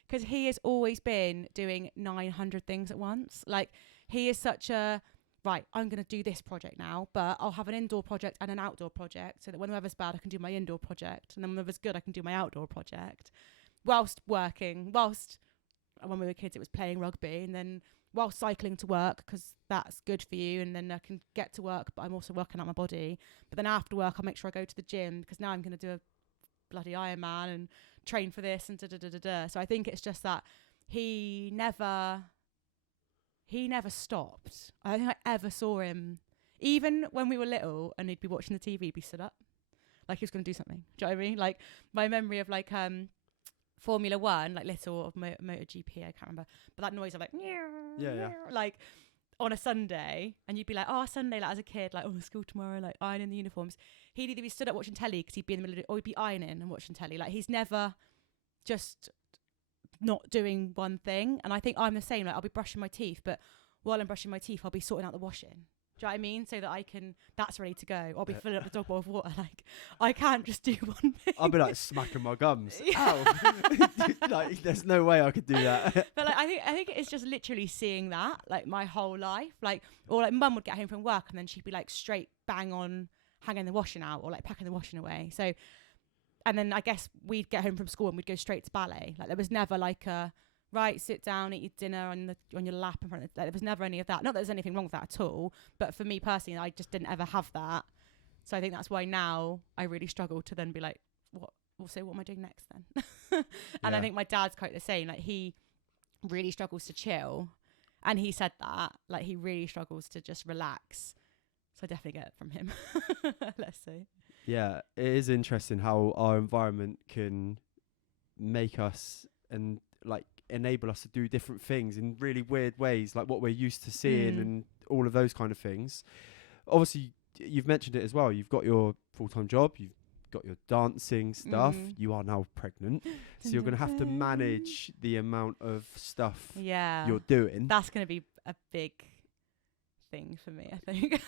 because he has always been doing 900 things at once. Like he is such a, right, I'm going to do this project now, but I'll have an indoor project and an outdoor project so that when the weather's bad, I can do my indoor project. And then when the weather's good, I can do my outdoor project. Whilst working, when we were kids, it was playing rugby. And then while cycling to work, because that's good for you. And then I can get to work, but I'm also working out my body. But then after work, I'll make sure I go to the gym because now I'm going to do a bloody Ironman and train for this and da-da-da-da-da. So I think it's just that he never stopped. I don't think I ever saw him, even when we were little and he'd be watching the TV, he'd be stood up like he was going to do something. Do you know what I mean? Like my memory of like Formula One, like little, of MotoGP, I can't remember, but that noise of like yeah, like on a Sunday, and you'd be like, oh, Sunday, like as a kid, like, oh, school tomorrow, like ironing the uniforms. He'd either be stood up watching telly because he'd be in the middle of it, or he'd be ironing and watching telly. Like he's never just not doing one thing. And I think I'm the same. Like I'll be brushing my teeth, but while I'm brushing my teeth, I'll be sorting out the washing. Do you know what I mean? So that that's ready to go. I'll be filling up the dog bowl of water. Like I can't just do one thing. I'll be like smacking my gums. Ow. Like there's no way I could do that. But like I think it's just literally seeing that like my whole life. Like, or like mum would get home from work and then she'd be like straight bang on hanging the washing out or like packing the washing away. So, and then I guess we'd get home from school and we'd go straight to ballet. Like there was never like a right, sit down, eat your dinner on your lap in front of like, there was never any of that. Not that there's anything wrong with that at all, but for me personally, I just didn't ever have that. So I think that's why now I really struggle to then be like, what am I doing next then? And I think my dad's quite the same. Like he really struggles to chill, and he said that like he really struggles to just relax. So I definitely get it from him. Let's see. Yeah, it is interesting how our environment can make us and like enable us to do different things in really weird ways, like what we're used to seeing and all of those kind of things. Obviously, you've mentioned it as well. You've got your full-time job. You've got your dancing stuff. You are now pregnant. So you're going to have to manage the amount of stuff you're doing. That's going to be a big thing for me, I think.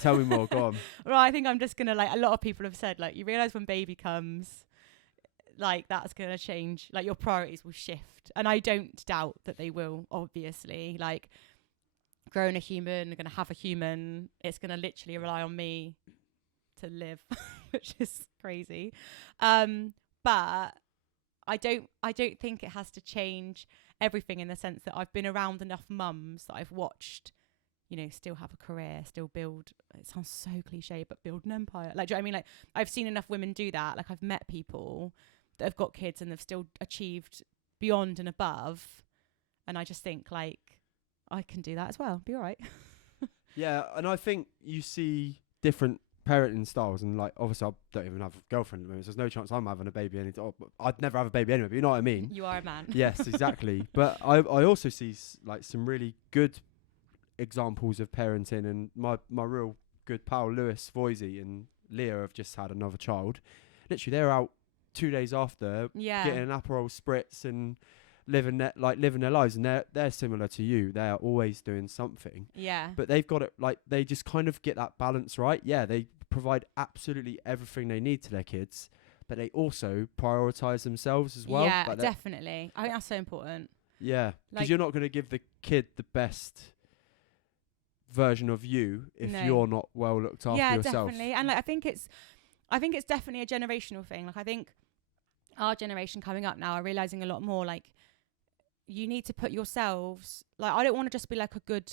Tell me more, go on. Well, I think I'm just going to, like, a lot of people have said, like, you realise when baby comes, like, that's going to change, like, your priorities will shift. And I don't doubt that they will, obviously. Like, growing a human, going to have a human, it's going to literally rely on me to live, which is crazy. But I don't think it has to change everything, in the sense that I've been around enough mums that I've watched, you know, still have a career, still build, it sounds so cliche, but build an empire. Like, do you know what I mean? Like, I've seen enough women do that. Like, I've met people that have got kids and they've still achieved beyond and above. And I just think, like, I can do that as well. Be all right. Yeah, and I think you see different parenting styles, and like obviously I don't even have a girlfriend at the moment, so there's no chance I'm having a baby I'd never have a baby anyway, but you know what I mean. You are a man. Yes, exactly. But I also see like some really good examples of parenting, and my real good pal Lewis Voisey and Leah have just had another child. Literally they're out 2 days after getting an Aperol spritz and living their lives, and they're similar to you. They're always doing something. Yeah. But they've got it, like, they just kind of get that balance right. Yeah, they provide absolutely everything they need to their kids, but they also prioritize themselves as well. Yeah, like definitely. I think that's so important. Yeah, because like, you're not going to give the kid the best version of you if you're not well looked after yourself. Yeah, definitely. And like, I think it's, I think it's definitely a generational thing. Like, I think our generation coming up now are realizing a lot more, like, you need to put yourselves, like, I don't want to just be like a good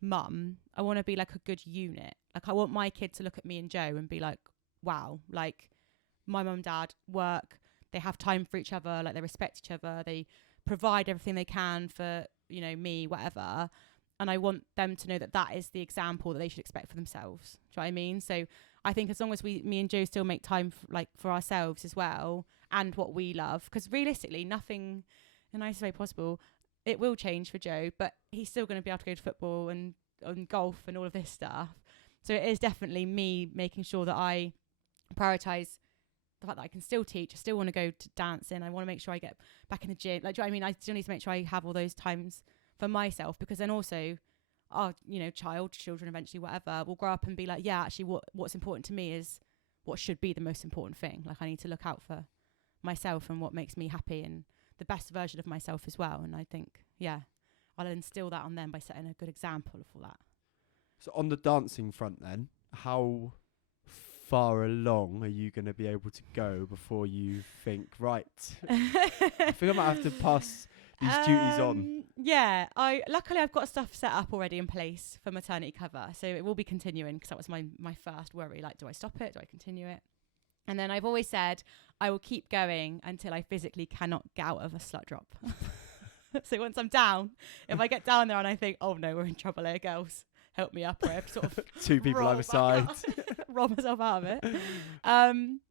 mum. I want to be like a good unit. Like, I want my kid to look at me and Joe and be like, wow, like, my mum and dad work, they have time for each other, like, they respect each other, they provide everything they can for, you know, me, whatever. And I want them to know that that is the example that they should expect for themselves. Do you know what I mean? So I think as long as me and Joe still make time for ourselves as well, and what we love, because realistically, nothing in the nicest way possible, it will change for Joe, but he's still going to be able to go to football and golf and all of this stuff. So it is definitely me making sure that I prioritise the fact that I can still teach. I still want to go to dancing. I want to make sure I get back in the gym. Like, do you know what I mean? I still need to make sure I have all those times for myself, because then also our, you know, children eventually, whatever, will grow up and be like, yeah, actually what's important to me is what should be the most important thing. Like, I need to look out for myself and what makes me happy and the best version of myself as well. And I think, yeah, I'll instill that on them by setting a good example of all that. So on the dancing front then, how far along are you going to be able to go before you think, right, I think I might have to pass these duties on? Yeah, luckily I've got stuff set up already in place for maternity cover, so it will be continuing, because that was my first worry. Like, do I stop it? Do I continue it? And then I've always said I will keep going until I physically cannot get out of a slut drop. So once I'm down, if I get down there and I think, oh no, we're in trouble here, girls, help me up, or I sort of two people either side, roll myself out of it.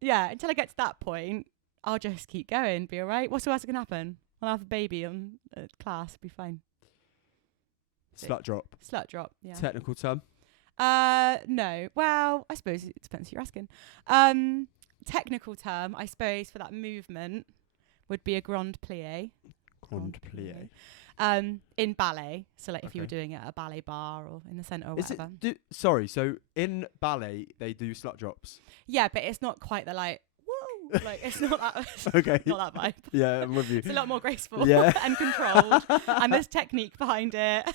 Yeah, until I get to that point, I'll just keep going, be all right. What's the worst that can happen? I'll have a baby on class, be fine. Slut drop. Slut drop, yeah. Technical term? No. Well, I suppose it depends who you're asking. Technical term, I suppose, for that movement would be a grand plie. Grand plie. In ballet. So, like, if you were doing it at a ballet bar or in the centre or whatever. Sorry, so in ballet, they do slut drops? Yeah, but it's not quite the, like, whoa, like, it's not that, okay. Not that vibe. Yeah, I'm with you. It's a lot more graceful and controlled, and there's technique behind it.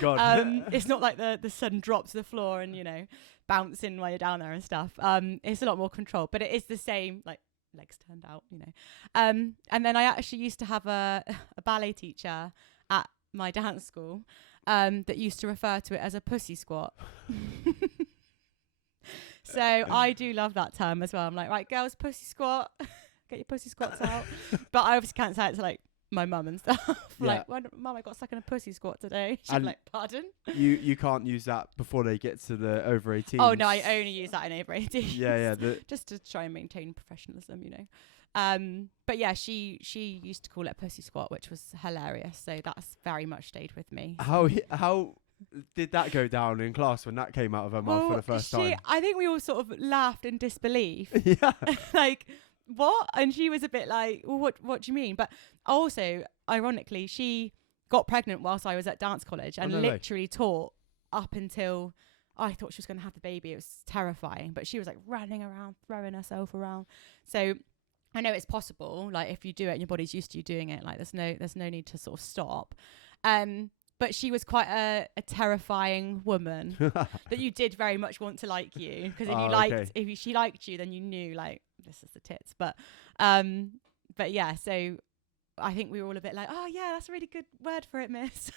God. It's not like the sudden drop to the floor and, you know, bouncing while you're down there and stuff. It's a lot more controlled, but it is the same, like, legs turned out, you know. And then I actually used to have a ballet teacher at my dance school that used to refer to it as a pussy squat. So I do love that term as well. I'm like, right, girls, pussy squat, get your pussy squats out. But I obviously can't say it to, like, my mum and stuff. Like, mum, I got stuck in a pussy squat today. She's like, pardon? You can't use that before they get to the over 18. Oh no, I only use that in over 18. Yeah. Just to try and maintain professionalism, you know. But yeah, she used to call it pussy squat, which was hilarious. So that's very much stayed with me. How did that go down in class when that came out of her mouth for the first time? I think we all sort of laughed in disbelief. Yeah. Like, what? And she was a bit like, well, what do you mean? But also, ironically, she got pregnant whilst I was at dance college and literally taught up until I thought she was going to have the baby. It was terrifying, but she was like running around, throwing herself around. So I know it's possible. Like, if you do it and your body's used to you doing it, like, there's no need to sort of stop. But she was quite a terrifying woman that you did very much want to like you, because if she liked you, then you knew, like, this is the tits. But yeah, so I think we were all a bit like, oh yeah, that's a really good word for it, miss.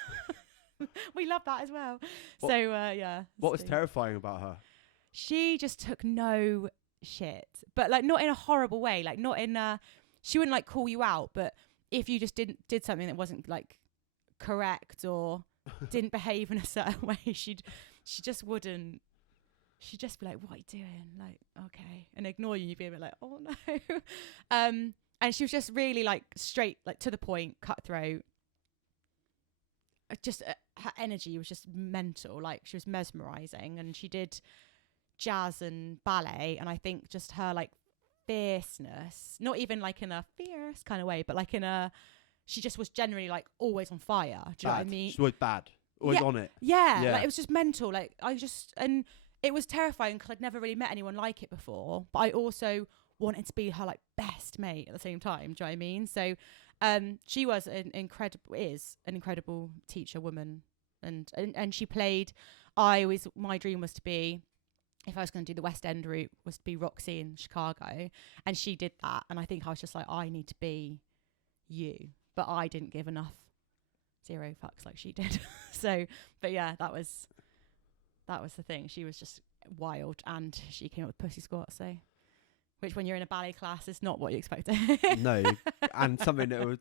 We love that as well. Yeah. What was terrifying about her? She just took no shit, but, like, not in a horrible way. Like, not in she wouldn't, like, call you out, but if you just did something that wasn't, like, correct or didn't behave in a certain way, she just wouldn't. She'd just be like, what are you doing? Like, okay. And ignore you. You'd be a bit like, oh no. And she was just really, like, straight, like, to the point, cutthroat. Just her energy was just mental. Like, she was mesmerizing, and she did jazz and ballet. And I think just her, like, fierceness, not even like in a fierce kind of way, but like in a, she just was generally, like, always on fire. Do you know what I mean? She was bad. Always on it. Yeah. Like, it was just mental. Like, and it was terrifying because I'd never really met anyone like it before. But I also wanted to be her, like, best mate at the same time. Do you know what I mean? So she was an incredible teacher, woman. And she played, my dream was to be if I was going to do the West End route, was to be Roxy in Chicago. And she did that. And I think I was just like, I need to be you. But I didn't give enough 0 fucks like she did. So, but yeah, that was the thing. She was just wild, and she came up with pussy squat. So, which when you're in a ballet class is not what you expect. No, and something that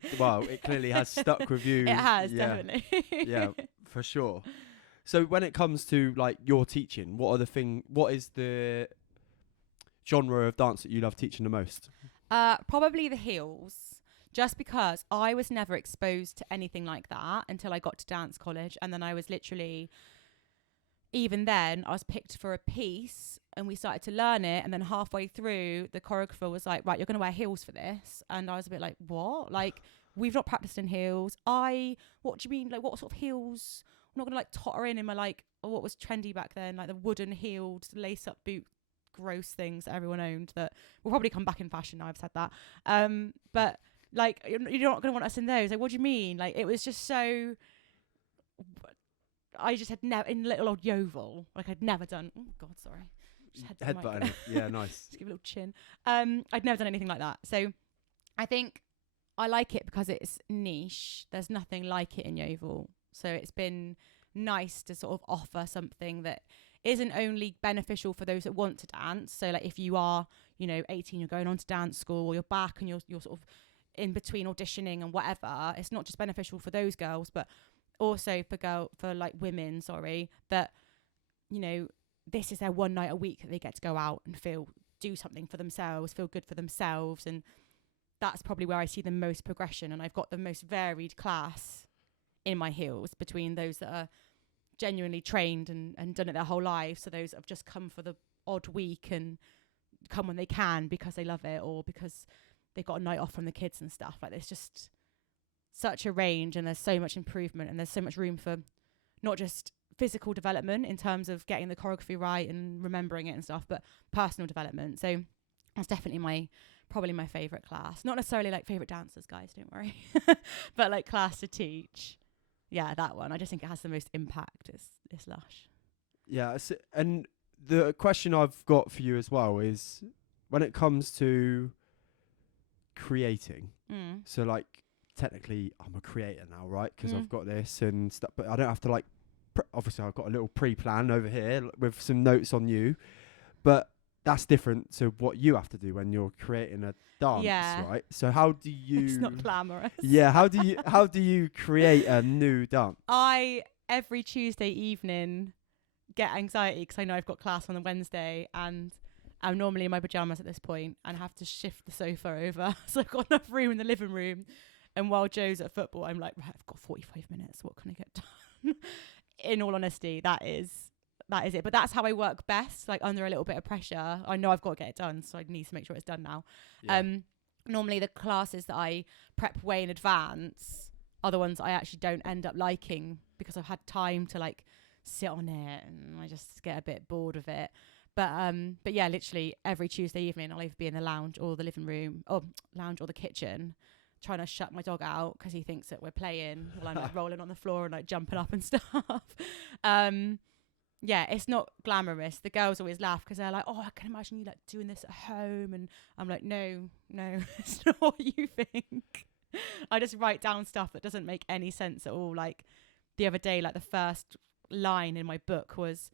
it clearly has stuck with you. It has, definitely. Yeah, for sure. So when it comes to like your teaching, what is the genre of dance that you love teaching the most? Probably the heels, just because I was never exposed to anything like that until I got to dance college. And then I was literally, even then, I was picked for a piece and we started to learn it. And then halfway through, the choreographer was like, right, you're going to wear heels for this. And I was a bit like, what? Like, we've not practiced in heels. What do you mean? Like, what sort of heels? I'm not going to like totter in my like, what was trendy back then, like the wooden heeled lace up boot gross things that everyone owned that will probably come back in fashion now I've said that. But like, you're not going to want us in those. Like, what do you mean? Like, it was just so, I just had never, in little old Yeovil, like I'd never done, oh God, sorry. Headbutting it. Yeah, nice. Just give a little chin. I'd never done anything like that. So I think I like it because it's niche. There's nothing like it in Yeovil. So it's been nice to sort of offer something that isn't only beneficial for those that want to dance. So like if you are, 18, you're going on to dance school, or you're back and you're sort of in between auditioning and whatever, it's not just beneficial for those girls, but also for like women, that, this is their one night a week that they get to go out and do something for themselves, feel good for themselves. And that's probably where I see the most progression. And I've got the most varied class in my heels between those that are genuinely trained and done it their whole life. So those that have just come for the odd week and come when they can because they love it, or because they've got a night off from the kids and stuff. Like, there's just such a range, and there's so much improvement, and there's so much room for not just physical development in terms of getting the choreography right and remembering it and stuff, but personal development. So that's definitely probably my favourite class. Not necessarily like favourite dancers, guys, don't worry. But like class to teach. Yeah, that one. I just think it has the most impact. It's lush. Yeah, and the question I've got for you as well is, when it comes to creating, so like technically I'm a creator now, right? Because I've got this and stuff, but I don't have to like, obviously I've got a little pre-plan over here with some notes on you, but that's different to what you have to do when you're creating a dance, right? So how do you... It's not glamorous. Yeah, how do you create a new dance? I, every Tuesday evening, get anxiety because I know I've got class on the Wednesday, and I'm normally in my pyjamas at this point and have to shift the sofa over. So I've got enough room in the living room. And while Joe's at football, I'm like, right, I've got 45 minutes. What can I get done? In all honesty, that is it. But that's how I work best, like under a little bit of pressure. I know I've got to get it done, so I need to make sure it's done now. Yeah. Normally the classes that I prep way in advance are the ones I actually don't end up liking because I've had time to like sit on it and I just get a bit bored of it. But yeah, literally every Tuesday evening I'll either be in the lounge or the living room, or lounge or the kitchen, trying to shut my dog out because he thinks that we're playing while I'm like rolling on the floor and like jumping up and stuff. Yeah, it's not glamorous. The girls always laugh because they're like, oh, I can imagine you like doing this at home. And I'm like, no, it's not what you think. I just write down stuff that doesn't make any sense at all. Like the other day, like the first line in my book was,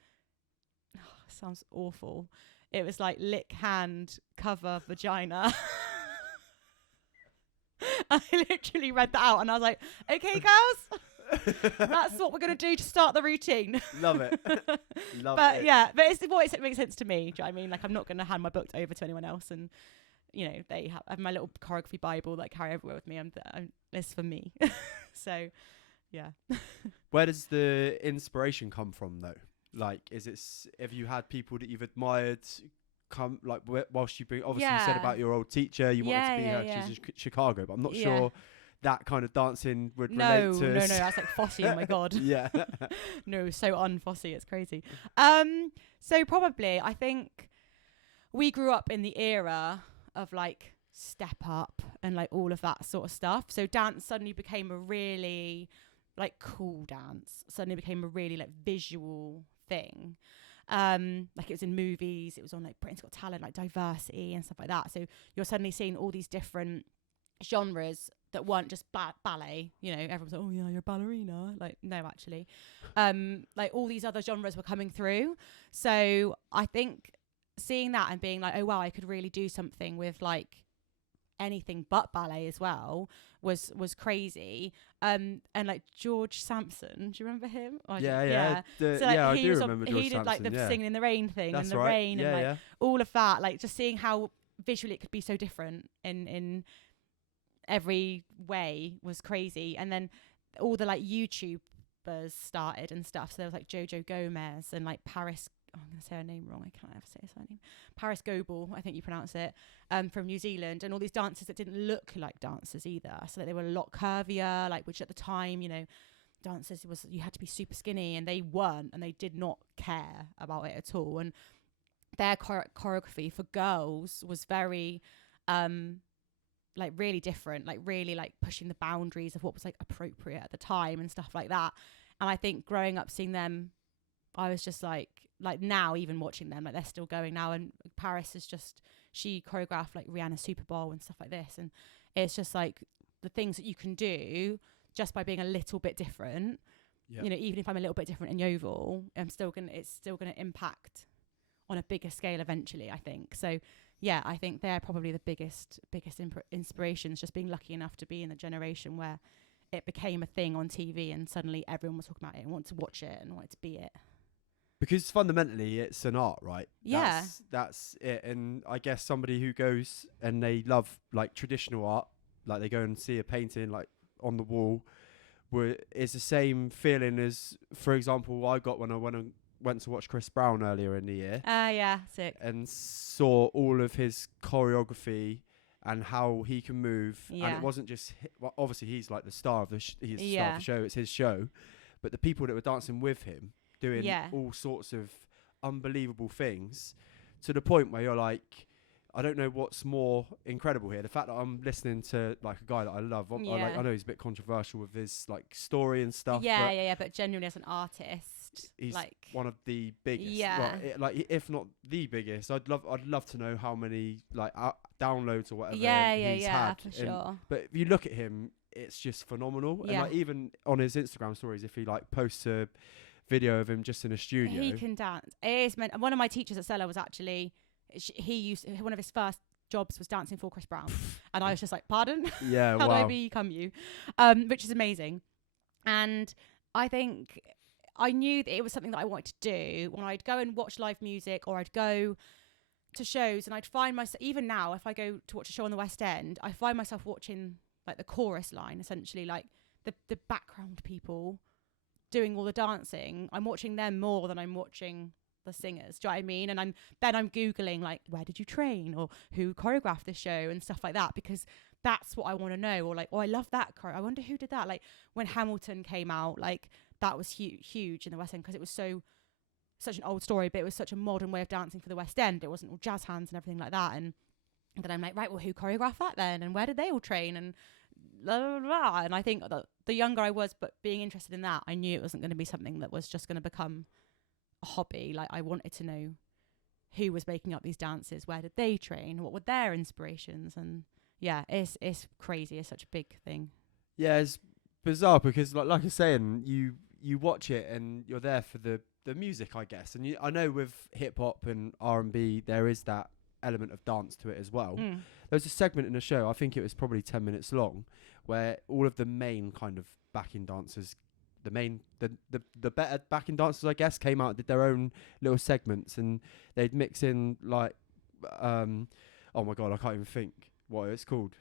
sounds awful. It was like lick hand, cover vagina. I literally read that out and I was like, okay, girls. That's what we're going to do to start the routine. Love it. But yeah, but it's what it makes sense to me. Do you know what I mean? Like, I'm not going to hand my book over to anyone else. And, they have my little choreography Bible that I carry everywhere with me. It's for me. So, yeah. Where does the inspiration come from, though? Like, have you had people that you've admired come, like, whilst you've been, obviously you said about your old teacher, you wanted to be her, she's in Chicago, but I'm not sure that kind of dancing would relate to... No, that's like Fosse, oh my God. Yeah. No, so un-Fosse, it's crazy. So probably, I think we grew up in the era of like Step Up and like all of that sort of stuff. So dance suddenly became a really like cool dance, suddenly became a really like visual thing. Like it was in movies, it was on like Britain's Got Talent, like diversity and stuff like that. So you're suddenly seeing all these different genres that weren't just ballet. You know, everyone's like, oh yeah, you're a ballerina. Like, no, actually. Like all these other genres were coming through. So I think seeing that and being like, oh wow, I could really do something with like anything but ballet as well was crazy. And like George Sampson, do you remember him? Oh, yeah. So like I do remember George he did Sampson, like the Singing in the Rain thing. That's and the right. rain and like all of that, like just seeing how visually it could be so different in every way was crazy. And then all the like YouTubers started and stuff. So there was like Jojo Gomez and like Paris. Oh, I'm going to say her name wrong. I can't ever say her name. Paris Goebel, I think you pronounce it, from New Zealand. And all these dancers that didn't look like dancers either. So that they were a lot curvier, like, which at the time, you know, dancers was, you had to be super skinny, and they weren't, and they did not care about it at all. And their choreography for girls was very, like really different, like really like pushing the boundaries of what was like appropriate at the time and stuff like that. And I think growing up seeing them, I was just like now even watching them, like they're still going now. And Paris is just, she choreographed like Rihanna Super Bowl and stuff like this. And it's just like the things that you can do just by being a little bit different. Yep. You know, even if I'm a little bit different in Yeovil, it's still gonna impact on a bigger scale eventually, I think. So yeah, I think they're probably the biggest inspirations, just being lucky enough to be in the generation where it became a thing on TV and suddenly everyone was talking about it and wanted to watch it and wanted to be it. Because fundamentally it's an art, right? Yeah. That's it. And I guess somebody who goes and they love like traditional art, like they go and see a painting like on the wall, is the same feeling as, for example, I got when I went to watch Chris Brown earlier in the year. Yeah, sick. And saw all of his choreography and how he can move. Yeah. And it wasn't just, well, obviously he's like the star of the star of the show, it's his show. But the people that were dancing with him, doing all sorts of unbelievable things, to the point where you're like, I don't know what's more incredible here. The fact that I'm listening to like a guy that I love. I know he's a bit controversial with his like story and stuff. But genuinely as an artist, he's like one of the biggest. Like if not the biggest. I'd love to know how many like downloads or whatever he's had. For sure. But if you look at him, it's just phenomenal. And like even on his Instagram stories, if he like posts a video of him just in a studio, he can dance. It is one of my teachers at Stella was actually, one of his first jobs was dancing for Chris Brown. And I was just like, pardon? Yeah, How do I become you? Which is amazing. And I think I knew that it was something that I wanted to do when I'd go and watch live music, or I'd go to shows, and I'd find myself, even now, if I go to watch a show on the West End, I find myself watching like the chorus line, essentially, like the background people doing all the dancing. I'm watching them more than I'm watching the singers. Do you know what I mean? And I'm Googling like, where did you train, or who choreographed this show and stuff like that, because that's what I want to know. Or like, oh, I love that choreo. I wonder who did that. Like when Hamilton came out, like that was huge in the West End, because it was such an old story, but it was such a modern way of dancing for the West End. It wasn't all jazz hands and everything like that. And then I'm like, right, well, who choreographed that then? And where did they all train? And blah, blah, blah. And I think that the younger I was, but being interested in that, I knew it wasn't going to be something that was just going to become a hobby. Like I wanted to know who was making up these dances, where did they train, what were their inspirations. And yeah, it's crazy. It's such a big thing. Yeah, it's bizarre because like I was saying, you watch it and you're there for the music, I guess. And I know with hip hop and R&B there is that element of dance to it as well. There's a segment in the show, I think it was probably 10 minutes long, where all of the main kind of backing dancers, the better backing dancers, I guess, came out and did their own little segments, and they'd mix in like oh my god, I can't even think what it's called.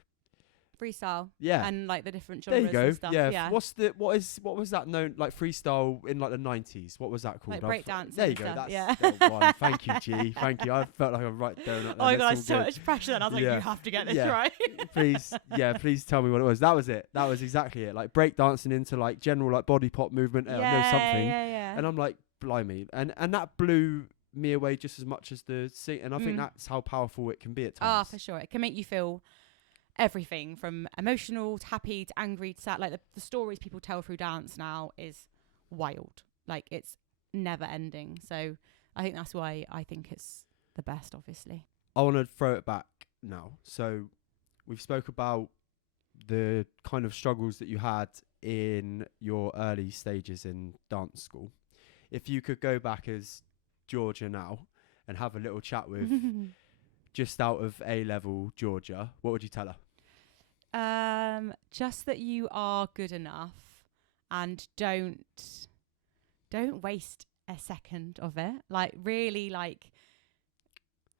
Freestyle. Yeah. And like the different genres. There you go. And stuff. Yeah. What was that known, like freestyle in like the 90s? What was that called? Like breakdance. There you go. Stuff, That's the one. Thank you, G. Thank you. I felt like I'm right there. Oh my god, so much pressure. And I was like, you have to get this right. Please tell me what it was. That was it. That was exactly it. Like breakdancing into like general like body pop movement. Something. Yeah. And I'm like, blimey. And that blew me away just as much as the sing. And I think that's how powerful it can be at times. Oh, for sure. It can make you feel everything from emotional to happy to angry to sad. Like the stories people tell through dance now is wild. Like it's never ending. So I think that's why I think it's the best, obviously. I want to throw it back now. So we've spoke about the kind of struggles that you had in your early stages in dance school. If you could go back as Georgia now and have a little chat with just out of A-level Georgia, what would you tell her? Just that you are good enough, and don't waste a second of it. Like, really, like,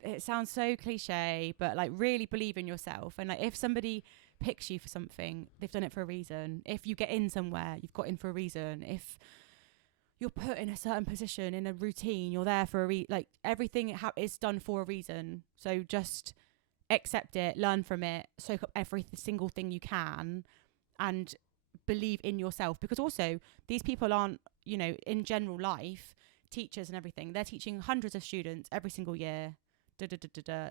it sounds so cliche, but like, really believe in yourself. And like, if somebody picks you for something, they've done it for a reason. If you get in somewhere, you've got in for a reason. If you're put in a certain position in a routine, you're there for a like, everything is done for a reason. So just accept it, learn from it, soak up every single thing you can, and believe in yourself. Because also, these people aren't, you know, in general life, teachers and everything, they're teaching hundreds of students every single year.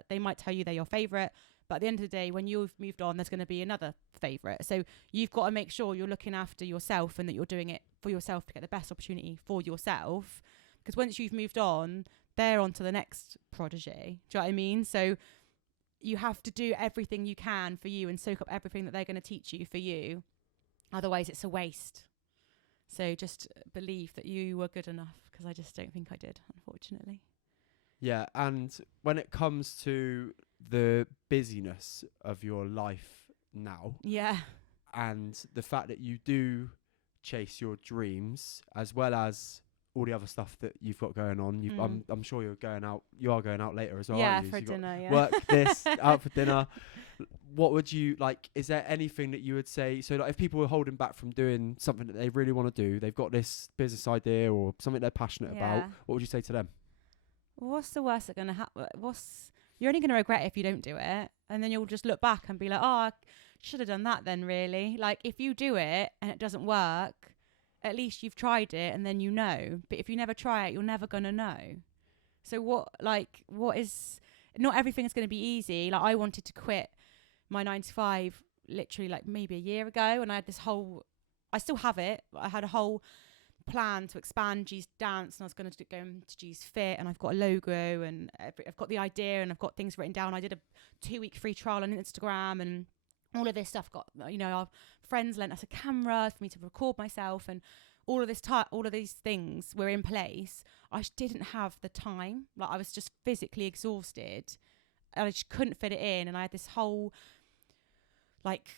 They might tell you they're your favourite, but at the end of the day, when you've moved on, there's going to be another favourite. So you've got to make sure you're looking after yourself and that you're doing it for yourself to get the best opportunity for yourself. Because once you've moved on, they're on to the next prodigy. Do you know what I mean? So you have to do everything you can for you and soak up everything that they're going to teach you for you. Otherwise, it's a waste. So just believe that you were good enough, because I just don't think I did, unfortunately. Yeah, and when it comes to the busyness of your life now, and the fact that you do chase your dreams as well as all the other stuff that you've got going on, I'm sure you are going out later as well, aren't you? For dinner, work this, out for dinner. What would you like? Is there anything that you would say? So, like, if people were holding back from doing something that they really want to do, they've got this business idea or something they're passionate about, what would you say to them? What's the worst that's going to happen? You're only going to regret it if you don't do it. And then you'll just look back and be like, oh, I should have done that then, really. Like, if you do it and it doesn't work, at least you've tried it and then you know. But if you never try it, you're never going to know. So not everything is going to be easy. Like, I wanted to quit my 9 to 5 literally like maybe a year ago. And I had I still have it. I had a whole plan to expand G's Dance, and I was going to go into G's Fit, and I've got a logo, and I've got the idea, and I've got things written down. I did a 2-week free trial on Instagram, and all of this stuff. Got, you know, our friends lent us a camera for me to record myself, and all of these things were in place. I just didn't have the time. Like, I was just physically exhausted, and I just couldn't fit it in. And I had this whole like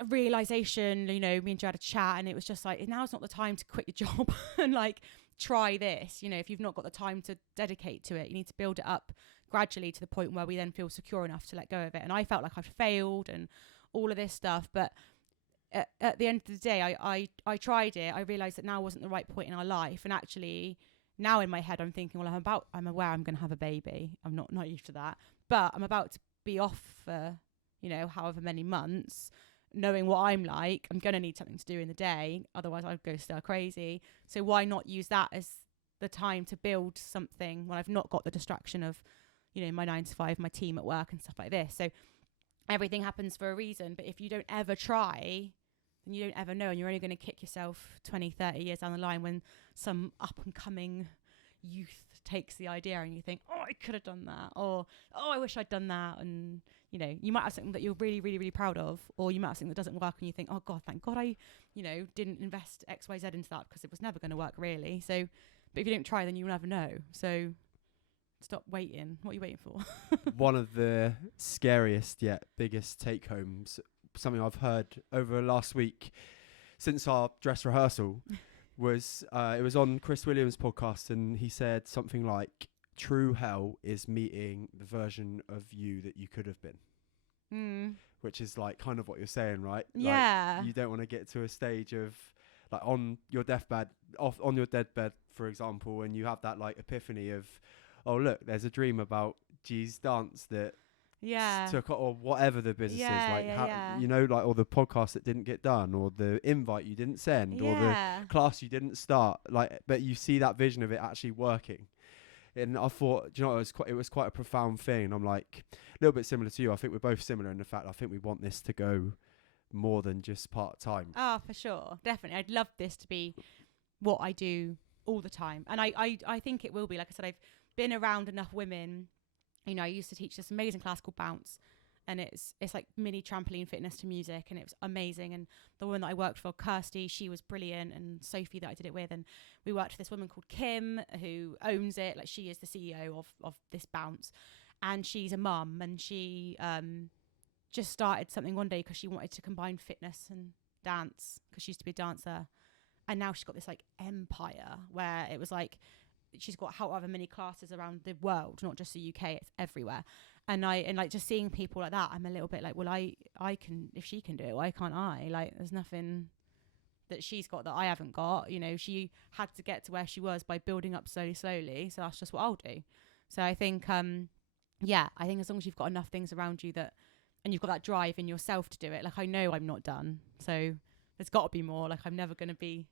a realization, you know, me and Jo had a chat, and it was just like, now's not the time to quit your job and like try this. You know, if you've not got the time to dedicate to it, you need to build it up gradually to the point where we then feel secure enough to let go of it. And I felt like I'd failed and all of this stuff, but at the end of the day, I tried it. I realized that now wasn't the right point in our life, and actually now in my head I'm thinking, well, I'm aware I'm going to have a baby. I'm not naive to that, but I'm about to be off for, you know, however many months. Knowing what I'm like, I'm going to need something to do in the day. Otherwise, I'd go stir crazy. So why not use that as the time to build something when I've not got the distraction of, you know, my 9 to 5, my team at work and stuff like this. So everything happens for a reason. But if you don't ever try, then you don't ever know. And you're only going to kick yourself 20, 30 years down the line when some up and coming youth takes the idea and you think, oh, I could have done that. Or, oh, I wish I'd done that. And you know, you might have something that you're really, really, really proud of, or you might have something that doesn't work and you think, oh God, thank God I, you know, didn't invest X, Y, Z into that, because it was never going to work really. So, but if you don't try, then you'll never know. So stop waiting. What are you waiting for? One of the scariest yet biggest take homes, something I've heard over last week since our dress rehearsal was, it was on Chris Williams' podcast, and he said something like, true hell is meeting the version of you that you could have been. Which is like kind of what you're saying, right? Yeah. Like, you don't want to get to a stage of like on your deathbed, on your deathbed, for example, and you have that like epiphany of, oh look, there's a dream about G's Dance that took, or whatever the business is, like you know, like, or the podcast that didn't get done, or the invite you didn't send, or the class you didn't start, like, but you see that vision of it actually working. And I thought, do you know, it was quite a profound thing. And I'm like, a little bit similar to you. I think we're both similar in the fact I think we want this to go more than just part-time. Oh, for sure. Definitely. I'd love this to be what I do all the time. And I think it will be. Like I said, been around enough women. You know, I used to teach this amazing class called Bounce, and it's like mini trampoline fitness to music, and it was amazing. And the woman that I worked for, Kirsty, she was brilliant, and Sophie that I did it with, and we worked with this woman called Kim who owns it. Like, she is the CEO of this Bounce, and she's a mum, and she just started something one day because she wanted to combine fitness and dance, because she used to be a dancer, and now she's got this like empire where it was like she's got however many classes around the world, not just the UK, it's everywhere. And like just seeing people like that, I'm a little bit like, well, I can, if she can do it, why can't I? Like, there's nothing that she's got that I haven't got. You know, she had to get to where she was by building up slowly. So that's just what I'll do. So I think, I think as long as you've got enough things around you that, and you've got that drive in yourself to do it. Like, I know I'm not done, so there's got to be more. Like, I'm never going to be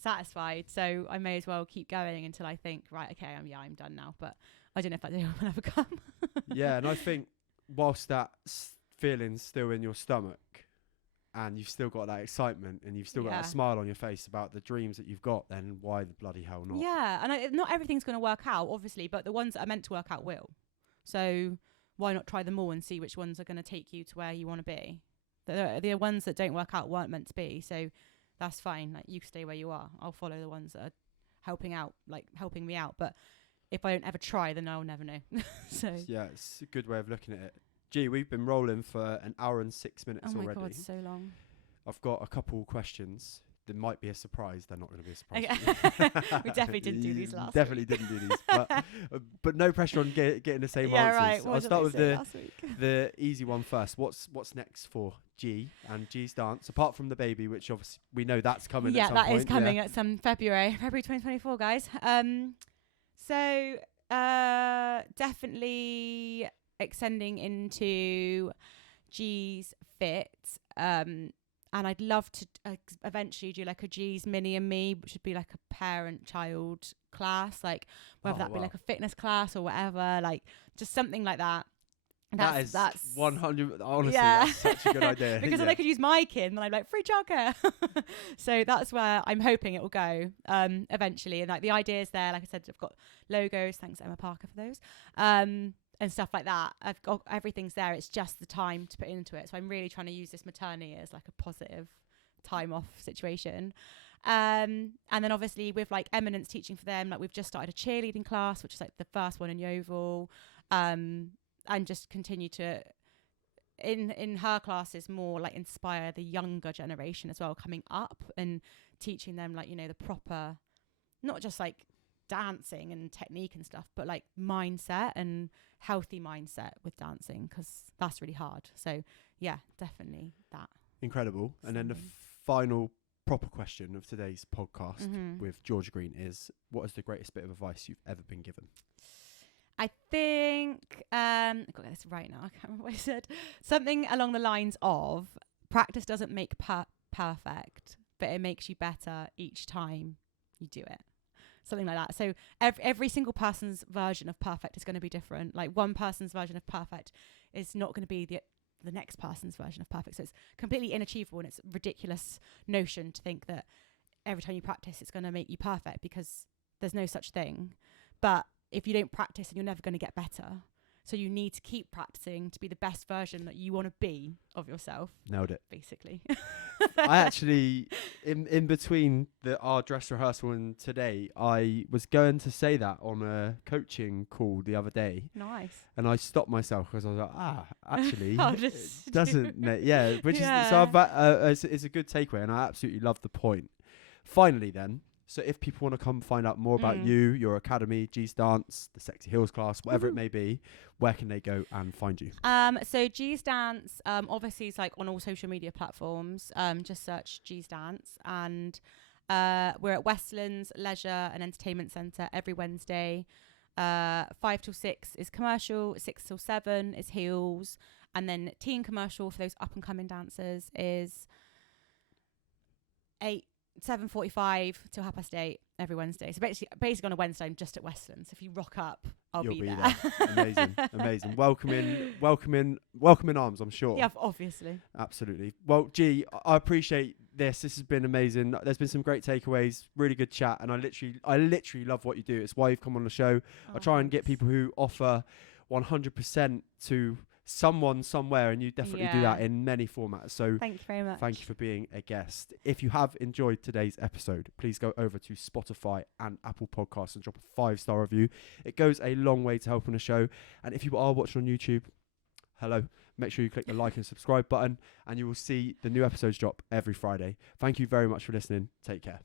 satisfied, so I may as well keep going until I think, right, okay, I'm done now. But I don't know if that day will ever come. Yeah, and I think whilst that feeling's still in your stomach, and you've still got that excitement, and you've still got that smile on your face about the dreams that you've got, then why the bloody hell not? Yeah, and not everything's going to work out, obviously, but the ones that are meant to work out will. So why not try them all and see which ones are going to take you to where you want to be? The ones that don't work out weren't meant to be, so that's fine. Like, you stay where you are. I'll follow the ones that are helping me out. But if I don't ever try, then I'll never know. So yeah, it's a good way of looking at it. Gee, we've been rolling for an hour and 6 minutes already. Oh my God, so long. I've got a couple questions. There might be a surprise. They're not going to be a surprise. Okay. We definitely didn't do these last Definitely week. didn't do these. But no pressure on getting the same yeah, answers. Right. I'll start with the easy one first. What's next for G and G's dance, apart from the baby, which obviously we know that's coming at some point. Yeah, that is coming at some February 2024, guys. So definitely extending into G's Fit. And I'd love to eventually do like a G's Mini and Me, which would be like a parent-child class, like whether that be like a fitness class or whatever, like just something like that. That's 100. Honestly, that's such a good idea. Because then I could use my kid, and then I'm like, free childcare. So that's where I'm hoping it will go eventually. And like the ideas there, like I said, I've got logos. Thanks, Emma Parker, for those. And stuff like that. I've got everything's there. It's just the time to put into it. So I'm really trying to use this maternity as like a positive time off situation. And then obviously with like Eminence teaching for them, like we've just started a cheerleading class, which is like the first one in Yeovil. And just continue to in her classes more like inspire the younger generation as well coming up, and teaching them like, you know, the proper, not just like dancing and technique and stuff, but like mindset and healthy mindset with dancing, because that's really hard. So yeah, definitely that. Incredible. And then the final proper question of today's podcast with Georgia Green is, what is the greatest bit of advice you've ever been given? I think I've got to get this right now, I can't remember what I said. Something along the lines of, practice doesn't make perfect, but it makes you better each time you do it. Something like that. So every single person's version of perfect is going to be different. Like one person's version of perfect is not going to be the next person's version of perfect. So it's completely inachievable, and it's a ridiculous notion to think that every time you practice it's going to make you perfect, because there's no such thing. But if you don't practice, then you're never going to get better. So you need to keep practicing to be the best version that you want to be of yourself. Nailed it. Basically. I actually, in between our dress rehearsal and today, I was going to say that on a coaching call the other day. Nice. And I stopped myself because I was like, actually, it doesn't, yeah. Which is, so it's a good takeaway, and I absolutely love the point. Finally then, so if people want to come find out more about you, your academy, G's Dance, the Sexy Heels class, whatever it may be, where can they go and find you? So G's Dance, obviously is like on all social media platforms. Just search G's Dance, and we're at Westlands Leisure and Entertainment Centre every Wednesday. 5 till 6 is commercial, 6 till 7 is heels, and then teen commercial for those up and coming dancers is 7:45 till 8:30 every Wednesday. So basically on a Wednesday, I'm just at Westlands. If you rock up, You'll be there. Amazing. Welcome in arms, I'm sure. Yeah, obviously. Absolutely. Well, G, I appreciate this has been amazing. There's been some great takeaways, really good chat, and I literally love what you do. It's why you've come on the show. I try and get people who offer 100% to someone somewhere, and you definitely do that in many formats. So thank you very much. Thank you for being a guest. If you have enjoyed today's episode, please go over to Spotify and Apple Podcasts and drop a 5-star review. It goes a long way to helping the show. And if you are watching on YouTube, hello, make sure you click the like and subscribe button, and you will see the new episodes drop every Friday. Thank you very much for listening. Take care.